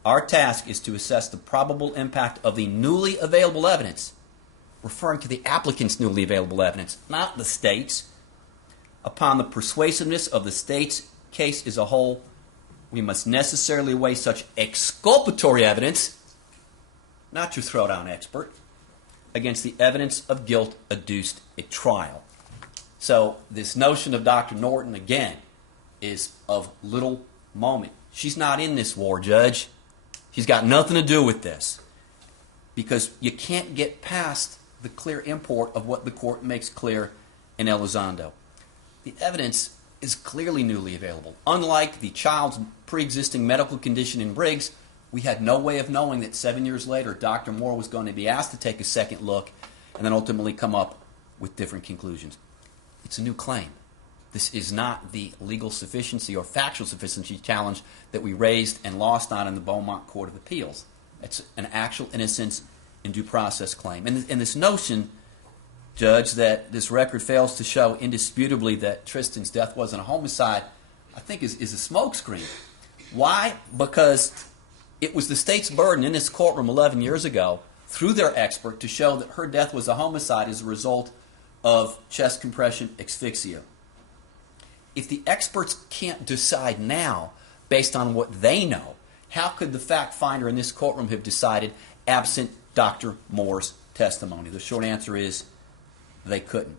our task is to assess the probable impact of the newly available evidence, referring to the applicant's newly available evidence, not the state's, upon the persuasiveness of the state's case as a whole. We must necessarily weigh such exculpatory evidence, not your throwdown expert, against the evidence of guilt adduced at trial. So this notion of Dr. Norton, again, is of little moment. She's not in this war, Judge. She's got nothing to do with this. Because you can't get past the clear import of what the court makes clear in Elizondo. The evidence is clearly newly available. Unlike the child's pre-existing medical condition in Briggs, we had no way of knowing that 7 years later Dr. Moore was going to be asked to take a second look and then ultimately come up with different conclusions. It's a new claim. This is not the legal sufficiency or factual sufficiency challenge that we raised and lost on in the Beaumont Court of Appeals. It's an actual innocence and due process claim. And this notion, Judge, that this record fails to show indisputably that Tristin's death wasn't a homicide, I think is a smokescreen. Why? Because it was the state's burden in this courtroom 11 years ago, through their expert, to show that her death was a homicide as a result of chest compression asphyxia. If the experts can't decide now, based on what they know, how could the fact finder in this courtroom have decided absent Dr. Moore's testimony? The short answer is they couldn't.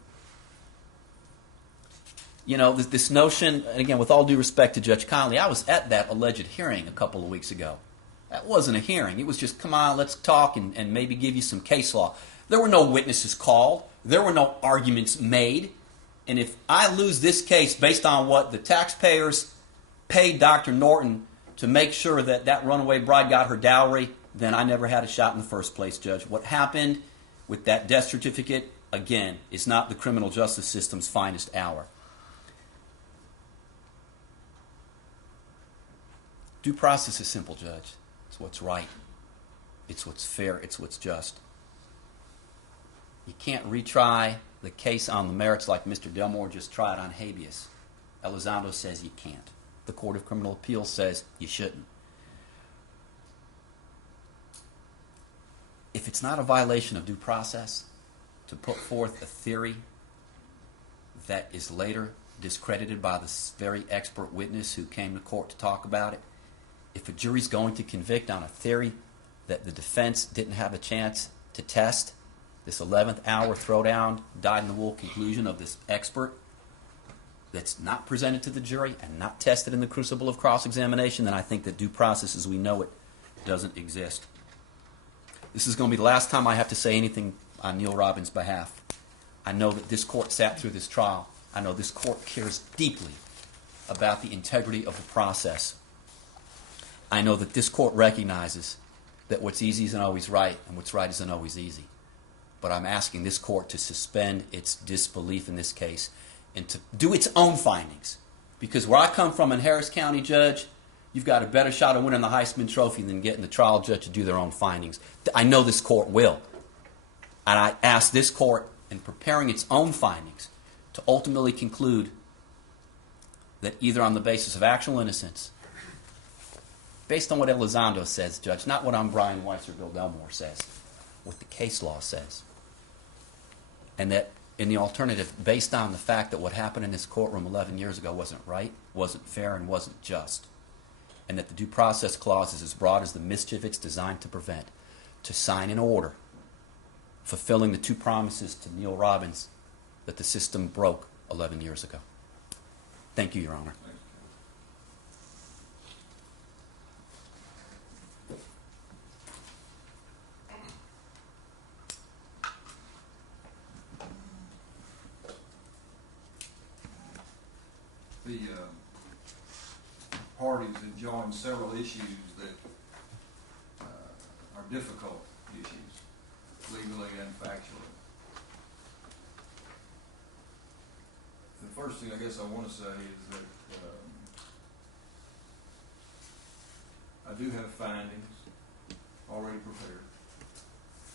You know, this notion, and again, with all due respect to Judge Conley, I was at that alleged hearing a couple of weeks ago. That wasn't a hearing. It was just, come on, let's talk and maybe give you some case law. There were no witnesses called. There were no arguments made. And if I lose this case based on what the taxpayers paid Dr. Norton to make sure that that runaway bride got her dowry, then I never had a shot in the first place, Judge. What happened with that death certificate, again, is not the criminal justice system's finest hour. Due process is simple, Judge. It's what's right. It's what's fair. It's what's just. You can't retry the case on the merits like Mr. Delmore just tried on habeas. Elizondo says you can't. The Court of Criminal Appeals says you shouldn't. If it's not a violation of due process to put forth a theory that is later discredited by this very expert witness who came to court to talk about it, if a jury's going to convict on a theory that the defense didn't have a chance to test, this 11th hour throwdown, dyed-in-the-wool conclusion of this expert that's not presented to the jury and not tested in the crucible of cross-examination, then I think that due process as we know it doesn't exist. This is going to be the last time I have to say anything on Neil Robbins' behalf. I know that this court sat through this trial. I know this court cares deeply about the integrity of the process. I know that this court recognizes that what's easy isn't always right and what's right isn't always easy. But I'm asking this court to suspend its disbelief in this case and to do its own findings. Because where I come from in Harris County, Judge, you've got a better shot of winning the Heisman Trophy than getting the trial judge to do their own findings. I know this court will. And I ask this court, in preparing its own findings, to ultimately conclude that either on the basis of actual innocence, based on what Elizondo says, Judge, not what Brian Weiss or Bill Delmore says, what the case law says, and that in the alternative, based on the fact that what happened in this courtroom 11 years ago wasn't right, wasn't fair, and wasn't just, and that the due process clause is as broad as the mischief it's designed to prevent, to sign an order fulfilling the two promises to Neil Robbins that the system broke 11 years ago. Thank you, Your Honor. The parties have joined several issues that are difficult issues, legally and factually. The first thing I guess I want to say is that I do have findings already prepared.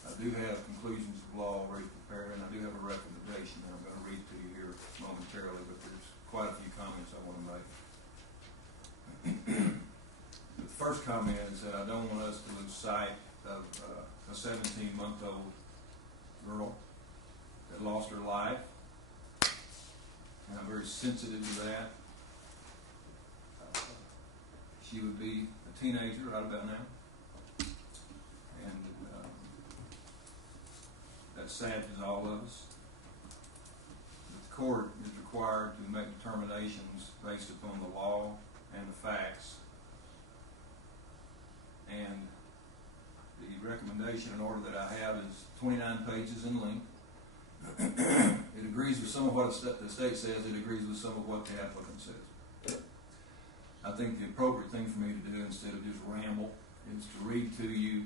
I do have conclusions of law already prepared, and I do have a recommendation that I'm going to read to you here momentarily, but there's quite a few comments I want to make. The first comment is that I don't want us to lose sight of a 17-month-old girl that lost her life, and I'm very sensitive to that. She would be a teenager right about now, and that's sad to all of us. The court is required to make determinations based upon the law and the facts, and the recommendation in order that I have is 29 pages in length. It agrees with some of what the state says. It agrees with some of what the applicant says. I think the appropriate thing for me to do, instead of just ramble, is to read to you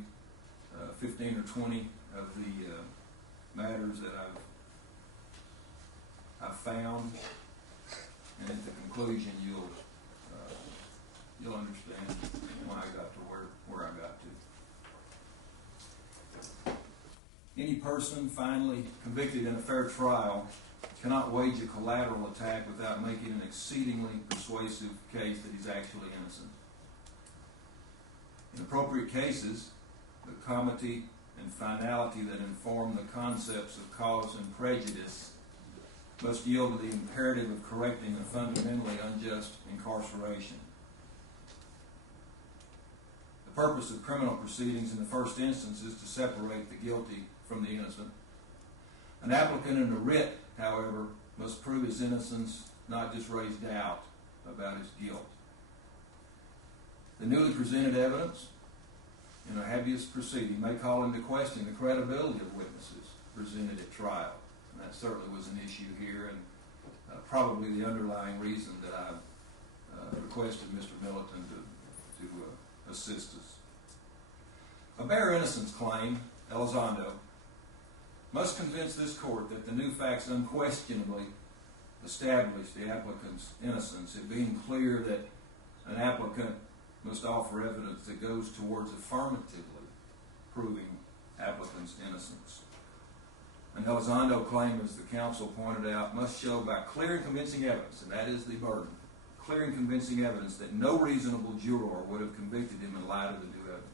15 or 20 of the matters that I've found, and at the conclusion you'll understand why I got to where I got to. Any person finally convicted in a fair trial cannot wage a collateral attack without making an exceedingly persuasive case that he's actually innocent. In appropriate cases, the comity and finality that inform the concepts of cause and prejudice must yield to the imperative of correcting a fundamentally unjust incarceration. The purpose of criminal proceedings in the first instance is to separate the guilty from the innocent. An applicant in a writ, however, must prove his innocence not just raise doubt about his guilt. The newly presented evidence in a habeas proceeding may call into question the credibility of witnesses presented at trial. And that certainly was an issue here, and probably the underlying reason that I requested Mr. Milliton to assist us. A bare innocence claim, Elizondo, must convince this court that the new facts unquestionably establish the applicant's innocence, it being clear that an applicant must offer evidence that goes towards affirmatively proving applicant's innocence. An Elizondo claim, as the counsel pointed out, must show by clear and convincing evidence, and that is the burden, clear and convincing evidence that no reasonable juror would have convicted him in light of the new evidence.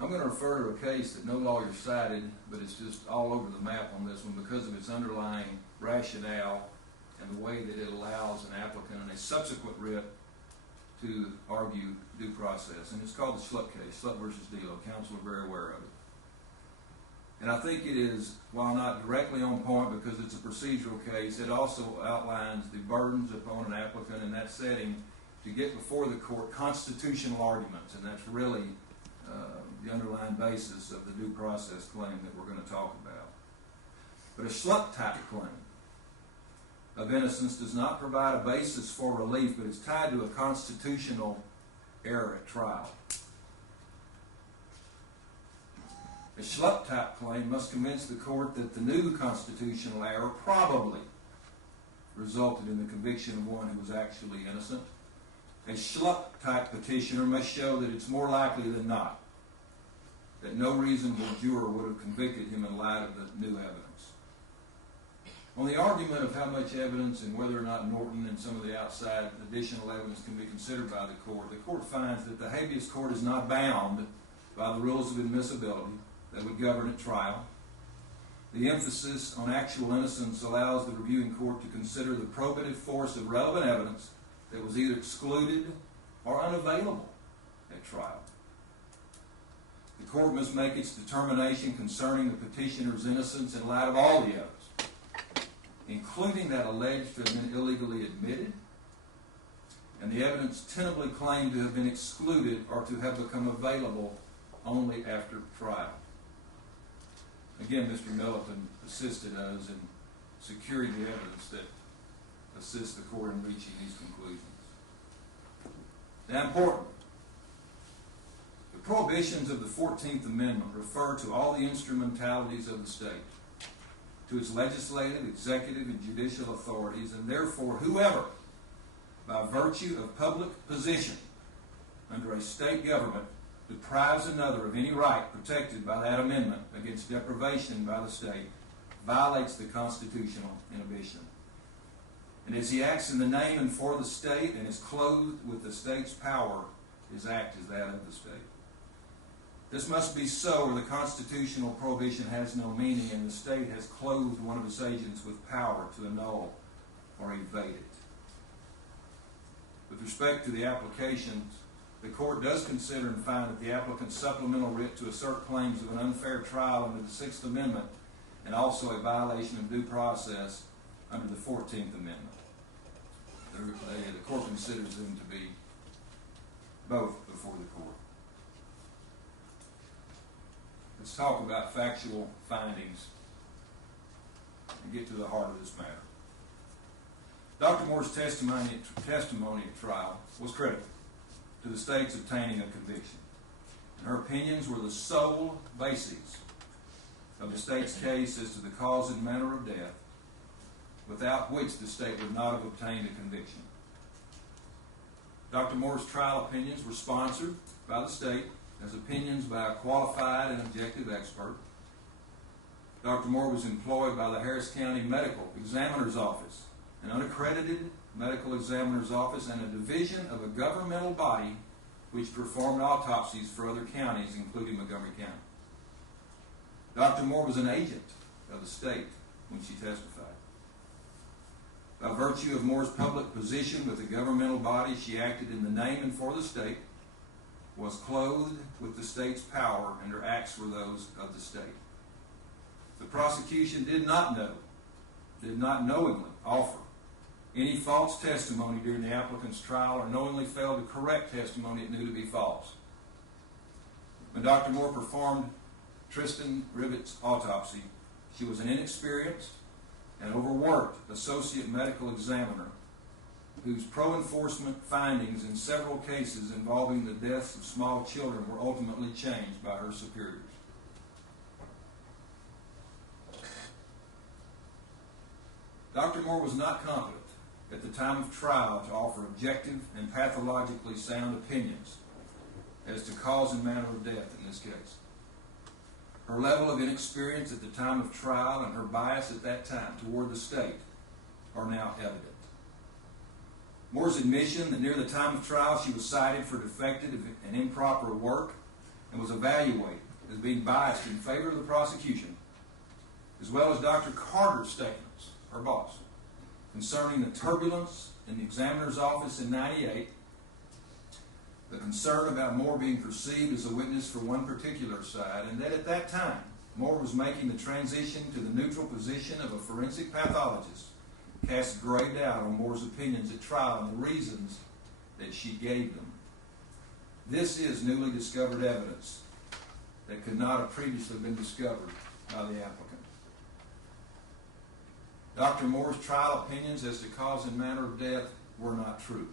I'm going to refer to a case that no lawyer cited, but it's just all over the map on this one because of its underlying rationale and the way that it allows an applicant in a subsequent writ to argue due process. And it's called the Schlupp case, Schlupp versus Delo. Counsel are very aware of it. And I think it is, while not directly on point because it's a procedural case, it also outlines the burdens upon an applicant in that setting to get before the court constitutional arguments, and that's really the underlying basis of the due process claim that we're going to talk about. But a Schlupp type claim of innocence does not provide a basis for relief, but it's tied to a constitutional error at trial. A Schlupp type claim must convince the court that the new constitutional error probably resulted in the conviction of one who was actually innocent. A Schlupp type petitioner must show that it's more likely than not that no reasonable juror would have convicted him in light of the new evidence. On the argument of how much evidence and whether or not Norton and some of the outside additional evidence can be considered by the court finds that the habeas court is not bound by the rules of admissibility that would govern at trial. The emphasis on actual innocence allows the reviewing court to consider the probative force of relevant evidence that was either excluded or unavailable at trial. The court must make its determination concerning the petitioner's innocence in light of all the evidence, including that alleged to have been illegally admitted and the evidence tentatively claimed to have been excluded or to have become available only after trial. Again, Mr. Milliton assisted us in securing the evidence that assists the court in reaching these conclusions. Now, important. The prohibitions of the 14th Amendment refer to all the instrumentalities of the state, to its legislative, executive, and judicial authorities, and therefore whoever, by virtue of public position under a state government, deprives another of any right protected by that amendment against deprivation by the state, violates the constitutional inhibition. And as he acts in the name and for the state and is clothed with the state's power, his act is that of the state. This must be so, or the constitutional prohibition has no meaning, and the state has clothed one of its agents with power to annul or evade it. With respect to the applications, the court does consider and find that the applicant's supplemental writ to assert claims of an unfair trial under the 6th Amendment and also a violation of due process under the 14th Amendment. The court considers them to be both before the court. Let's talk about factual findings and get to the heart of this matter. Dr. Moore's testimony at trial was critical to the state's obtaining a conviction. And her opinions were the sole basis of the state's case as to the cause and manner of death, without which the state would not have obtained a conviction. Dr. Moore's trial opinions were sponsored by the state as opinions by a qualified and objective expert. Dr. Moore was employed by the Harris County Medical Examiner's Office, an unaccredited medical examiner's office, and a division of a governmental body which performed autopsies for other counties, including Montgomery County. Dr. Moore was an agent of the state when she testified. By virtue of Moore's public position with the governmental body, she acted in the name and for the state, was clothed with the state's power, and her acts were those of the state. The prosecution did not know did not knowingly offer any false testimony during the applicant's trial or knowingly failed to correct testimony it knew to be false. When Dr. Moore performed Tristin Rivet's autopsy, she was an inexperienced and overworked associate medical examiner whose pro-enforcement findings in several cases involving the deaths of small children were ultimately changed by her superiors. Dr. Moore was not competent at the time of trial to offer objective and pathologically sound opinions as to cause and manner of death in this case. Her level of inexperience at the time of trial and her bias at that time toward the state are now evident. Moore's admission that near the time of trial she was cited for defective and improper work and was evaluated as being biased in favor of the prosecution, as well as Dr. Carter's statements, her boss, concerning the turbulence in the examiner's office in '98, the concern about Moore being perceived as a witness for one particular side, and that at that time Moore was making the transition to the neutral position of a forensic pathologist, cast grave doubt on Moore's opinions at trial and the reasons that she gave them. This is newly discovered evidence that could not have previously been discovered by the applicant. Dr. Moore's trial opinions as to cause and manner of death were not true.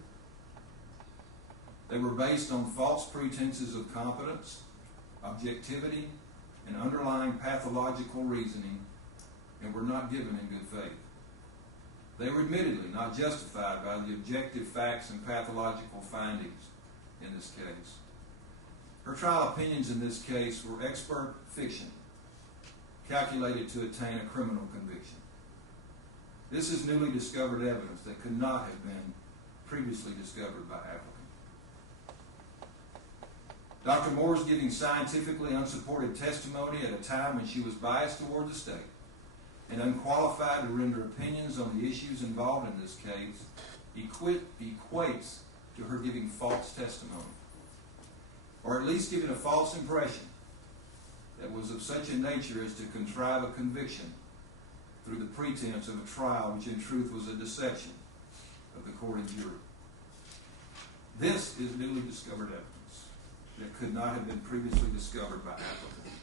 They were based on false pretenses of competence, objectivity, and underlying pathological reasoning, and were not given in good faith. They were admittedly not justified by the objective facts and pathological findings in this case. Her trial opinions in this case were expert fiction, calculated to attain a criminal conviction. This is newly discovered evidence that could not have been previously discovered by applicant. Dr. Moore is giving scientifically unsupported testimony at a time when she was biased toward the state and unqualified to render opinions on the issues involved in this case equates to her giving false testimony, or at least giving a false impression that was of such a nature as to contrive a conviction through the pretense of a trial which in truth was a deception of the court and jury. This is newly discovered evidence that could not have been previously discovered by applicant.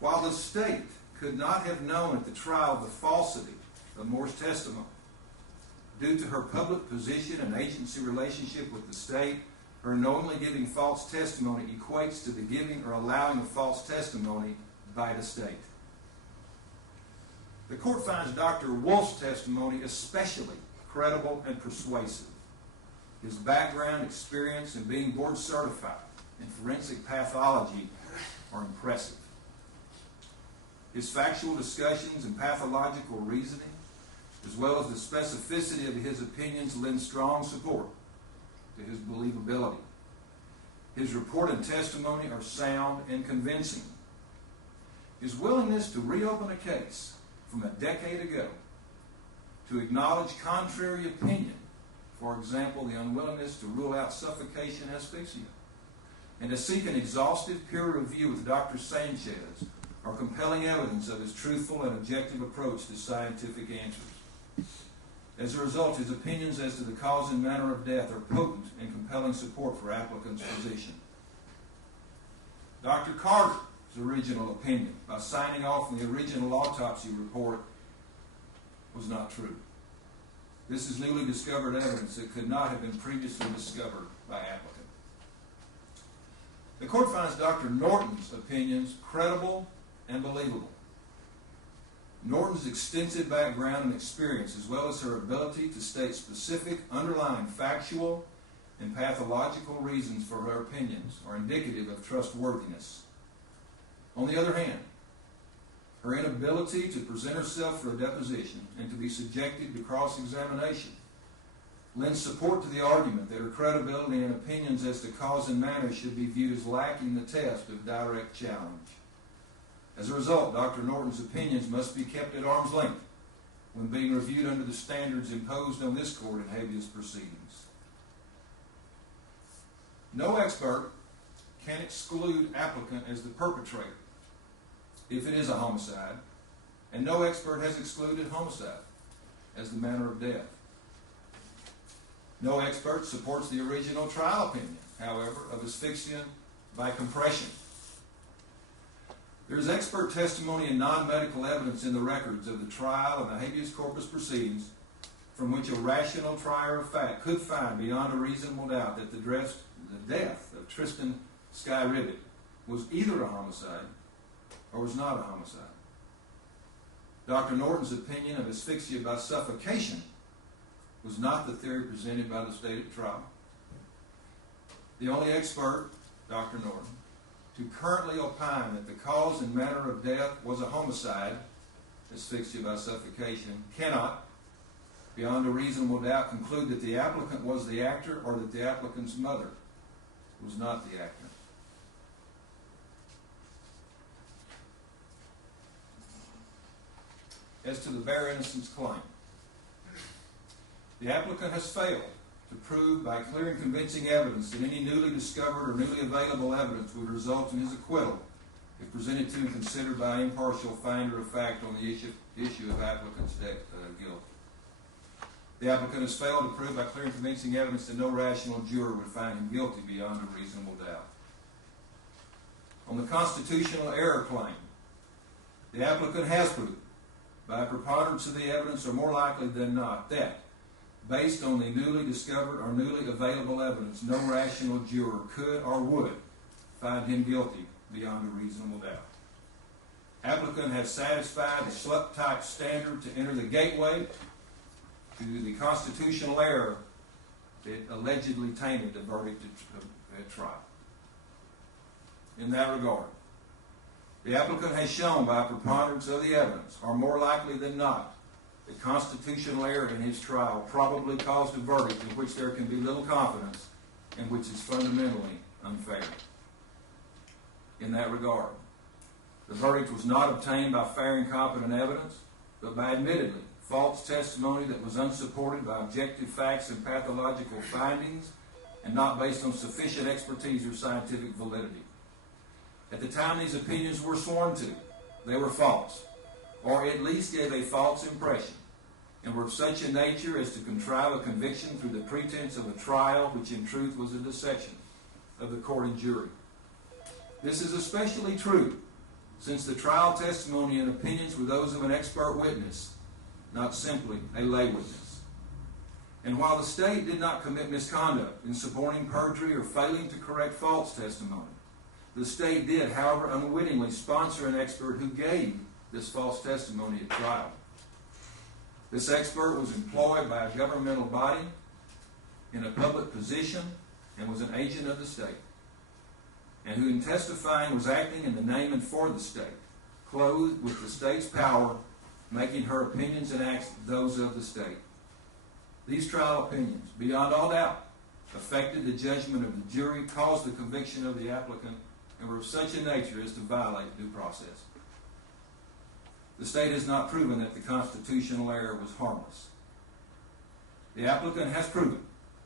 While the state could not have known at the trial the falsity of Moore's testimony, due to her public position and agency relationship with the state, her knowingly giving false testimony equates to the giving or allowing of false testimony by the state. The court finds Dr. Wolf's testimony especially credible and persuasive. His background, experience, and being board certified in forensic pathology are impressive. His factual discussions and pathological reasoning, as well as the specificity of his opinions, lend strong support to his believability. His report and testimony are sound and convincing. His willingness to reopen a case from a decade ago, to acknowledge contrary opinion, for example, the unwillingness to rule out suffocation asphyxia, and to seek an exhaustive peer review with Dr. Sanchez, are compelling evidence of his truthful and objective approach to scientific answers. As a result, his opinions as to the cause and manner of death are potent and compelling support for applicant's position. Dr. Carter's original opinion, by signing off on the original autopsy report, was not true. This is newly discovered evidence that could not have been previously discovered by applicant. The court finds Dr. Norton's opinions credible and believable. Norton's extensive background and experience, as well as her ability to state specific underlying factual and pathological reasons for her opinions, are indicative of trustworthiness. On the other hand, her inability to present herself for a deposition and to be subjected to cross-examination lends support to the argument that her credibility and opinions as to cause and manner should be viewed as lacking the test of direct challenge. As a result, Dr. Norton's opinions must be kept at arm's length when being reviewed under the standards imposed on this court in habeas proceedings. No expert can exclude applicant as the perpetrator if it is a homicide and no expert has excluded homicide as the manner of death. No expert supports the original trial opinion, however, of asphyxia by compression. There is expert testimony and non-medical evidence in the records of the trial and the habeas corpus proceedings from which a rational trier of fact could find beyond a reasonable doubt that the death of Tristin Rivet was either a homicide or was not a homicide. Dr. Norton's opinion of asphyxia by suffocation was not the theory presented by the state at trial. The only expert, Dr. Norton, to currently opine that the cause and manner of death was a homicide, asphyxia by suffocation, cannot, beyond a reasonable doubt, conclude that the applicant was the actor or that the applicant's mother was not the actor. As to the bare innocence claim, the applicant has failed to prove by clear and convincing evidence that any newly discovered or newly available evidence would result in his acquittal if presented to and considered by an impartial finder of fact on the issue of applicant's guilt. The applicant has failed to prove by clear and convincing evidence that no rational juror would find him guilty beyond a reasonable doubt. On the constitutional error claim, the applicant has proved by a preponderance of the evidence, or more likely than not, that based on the newly discovered or newly available evidence, no rational juror could or would find him guilty beyond a reasonable doubt. Applicant has satisfied the Schlupp-type standard to enter the gateway to the constitutional error that allegedly tainted the verdict at trial. In that regard, the applicant has shown by a preponderance of the evidence, or more likely than not, that constitutional error in his trial probably caused a verdict in which there can be little confidence and which is fundamentally unfair. In that regard, the verdict was not obtained by fair and competent evidence, but by admittedly false testimony that was unsupported by objective facts and pathological findings and not based on sufficient expertise or scientific validity. At the time these opinions were sworn to, they were false, or at least gave a false impression, and were of such a nature as to contrive a conviction through the pretense of a trial which in truth was a deception of the court and jury. This is especially true since the trial testimony and opinions were those of an expert witness, not simply a lay witness. And while the state did not commit misconduct in suborning perjury or failing to correct false testimony, the state did, however, unwittingly sponsor an expert who gave this false testimony at trial. This expert was employed by a governmental body in a public position and was an agent of the state, and who in testifying was acting in the name and for the state, clothed with the state's power, making her opinions and acts those of the state. These trial opinions, beyond all doubt, affected the judgment of the jury, caused the conviction of the applicant, and were of such a nature as to violate due process. The state has not proven that the constitutional error was harmless. The applicant has proven,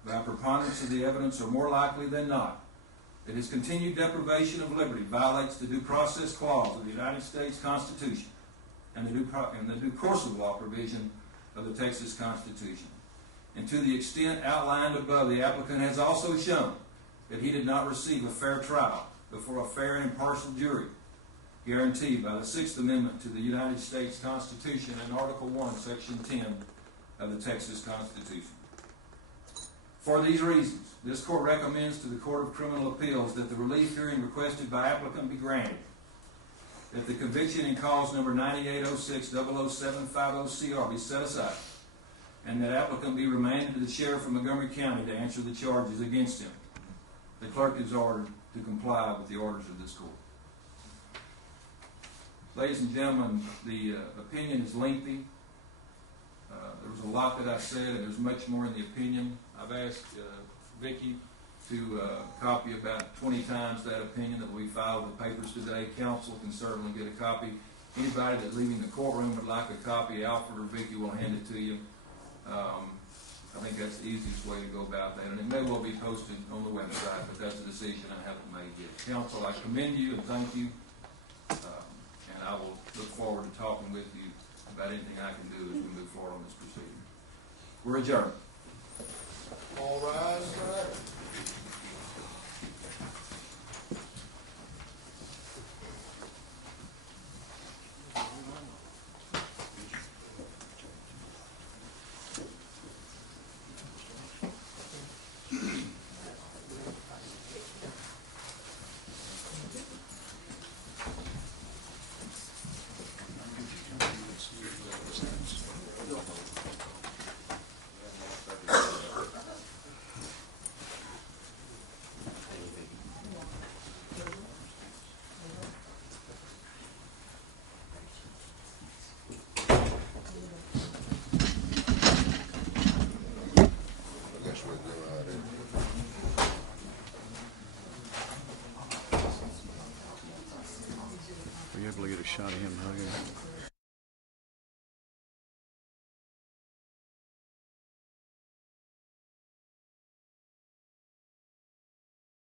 by a preponderance of the evidence, or more likely than not, that his continued deprivation of liberty violates the due process clause of the United States Constitution and the due course of law provision of the Texas Constitution. And to the extent outlined above, the applicant has also shown that he did not receive a fair trial before a fair and impartial jury, guaranteed by the Sixth Amendment to the United States Constitution and Article 1, Section 10 of the Texas Constitution. For these reasons, this court recommends to the Court of Criminal Appeals that the relief hearing requested by applicant be granted, that the conviction in cause number 9806-00750CR be set aside, and that applicant be remanded to the Sheriff of Montgomery County to answer the charges against him. The clerk is ordered to comply with the orders of this court. Ladies and gentlemen, the opinion is lengthy. There was a lot that I said, and there's much more in the opinion. I've asked Vicki to copy about 20 times that opinion that we filed the papers today. Counsel can certainly get a copy. Anybody that's leaving the courtroom would like a copy, Alfred or Vicki will hand it to you. I think that's the easiest way to go about that. And it may well be posted on the website, but that's a decision I haven't made yet. Counsel, I commend you and thank you. And I will look forward to talking with you about anything I can do as we move forward on this proceeding. We're adjourned. All rise. Were you able to get a shot of him hugging?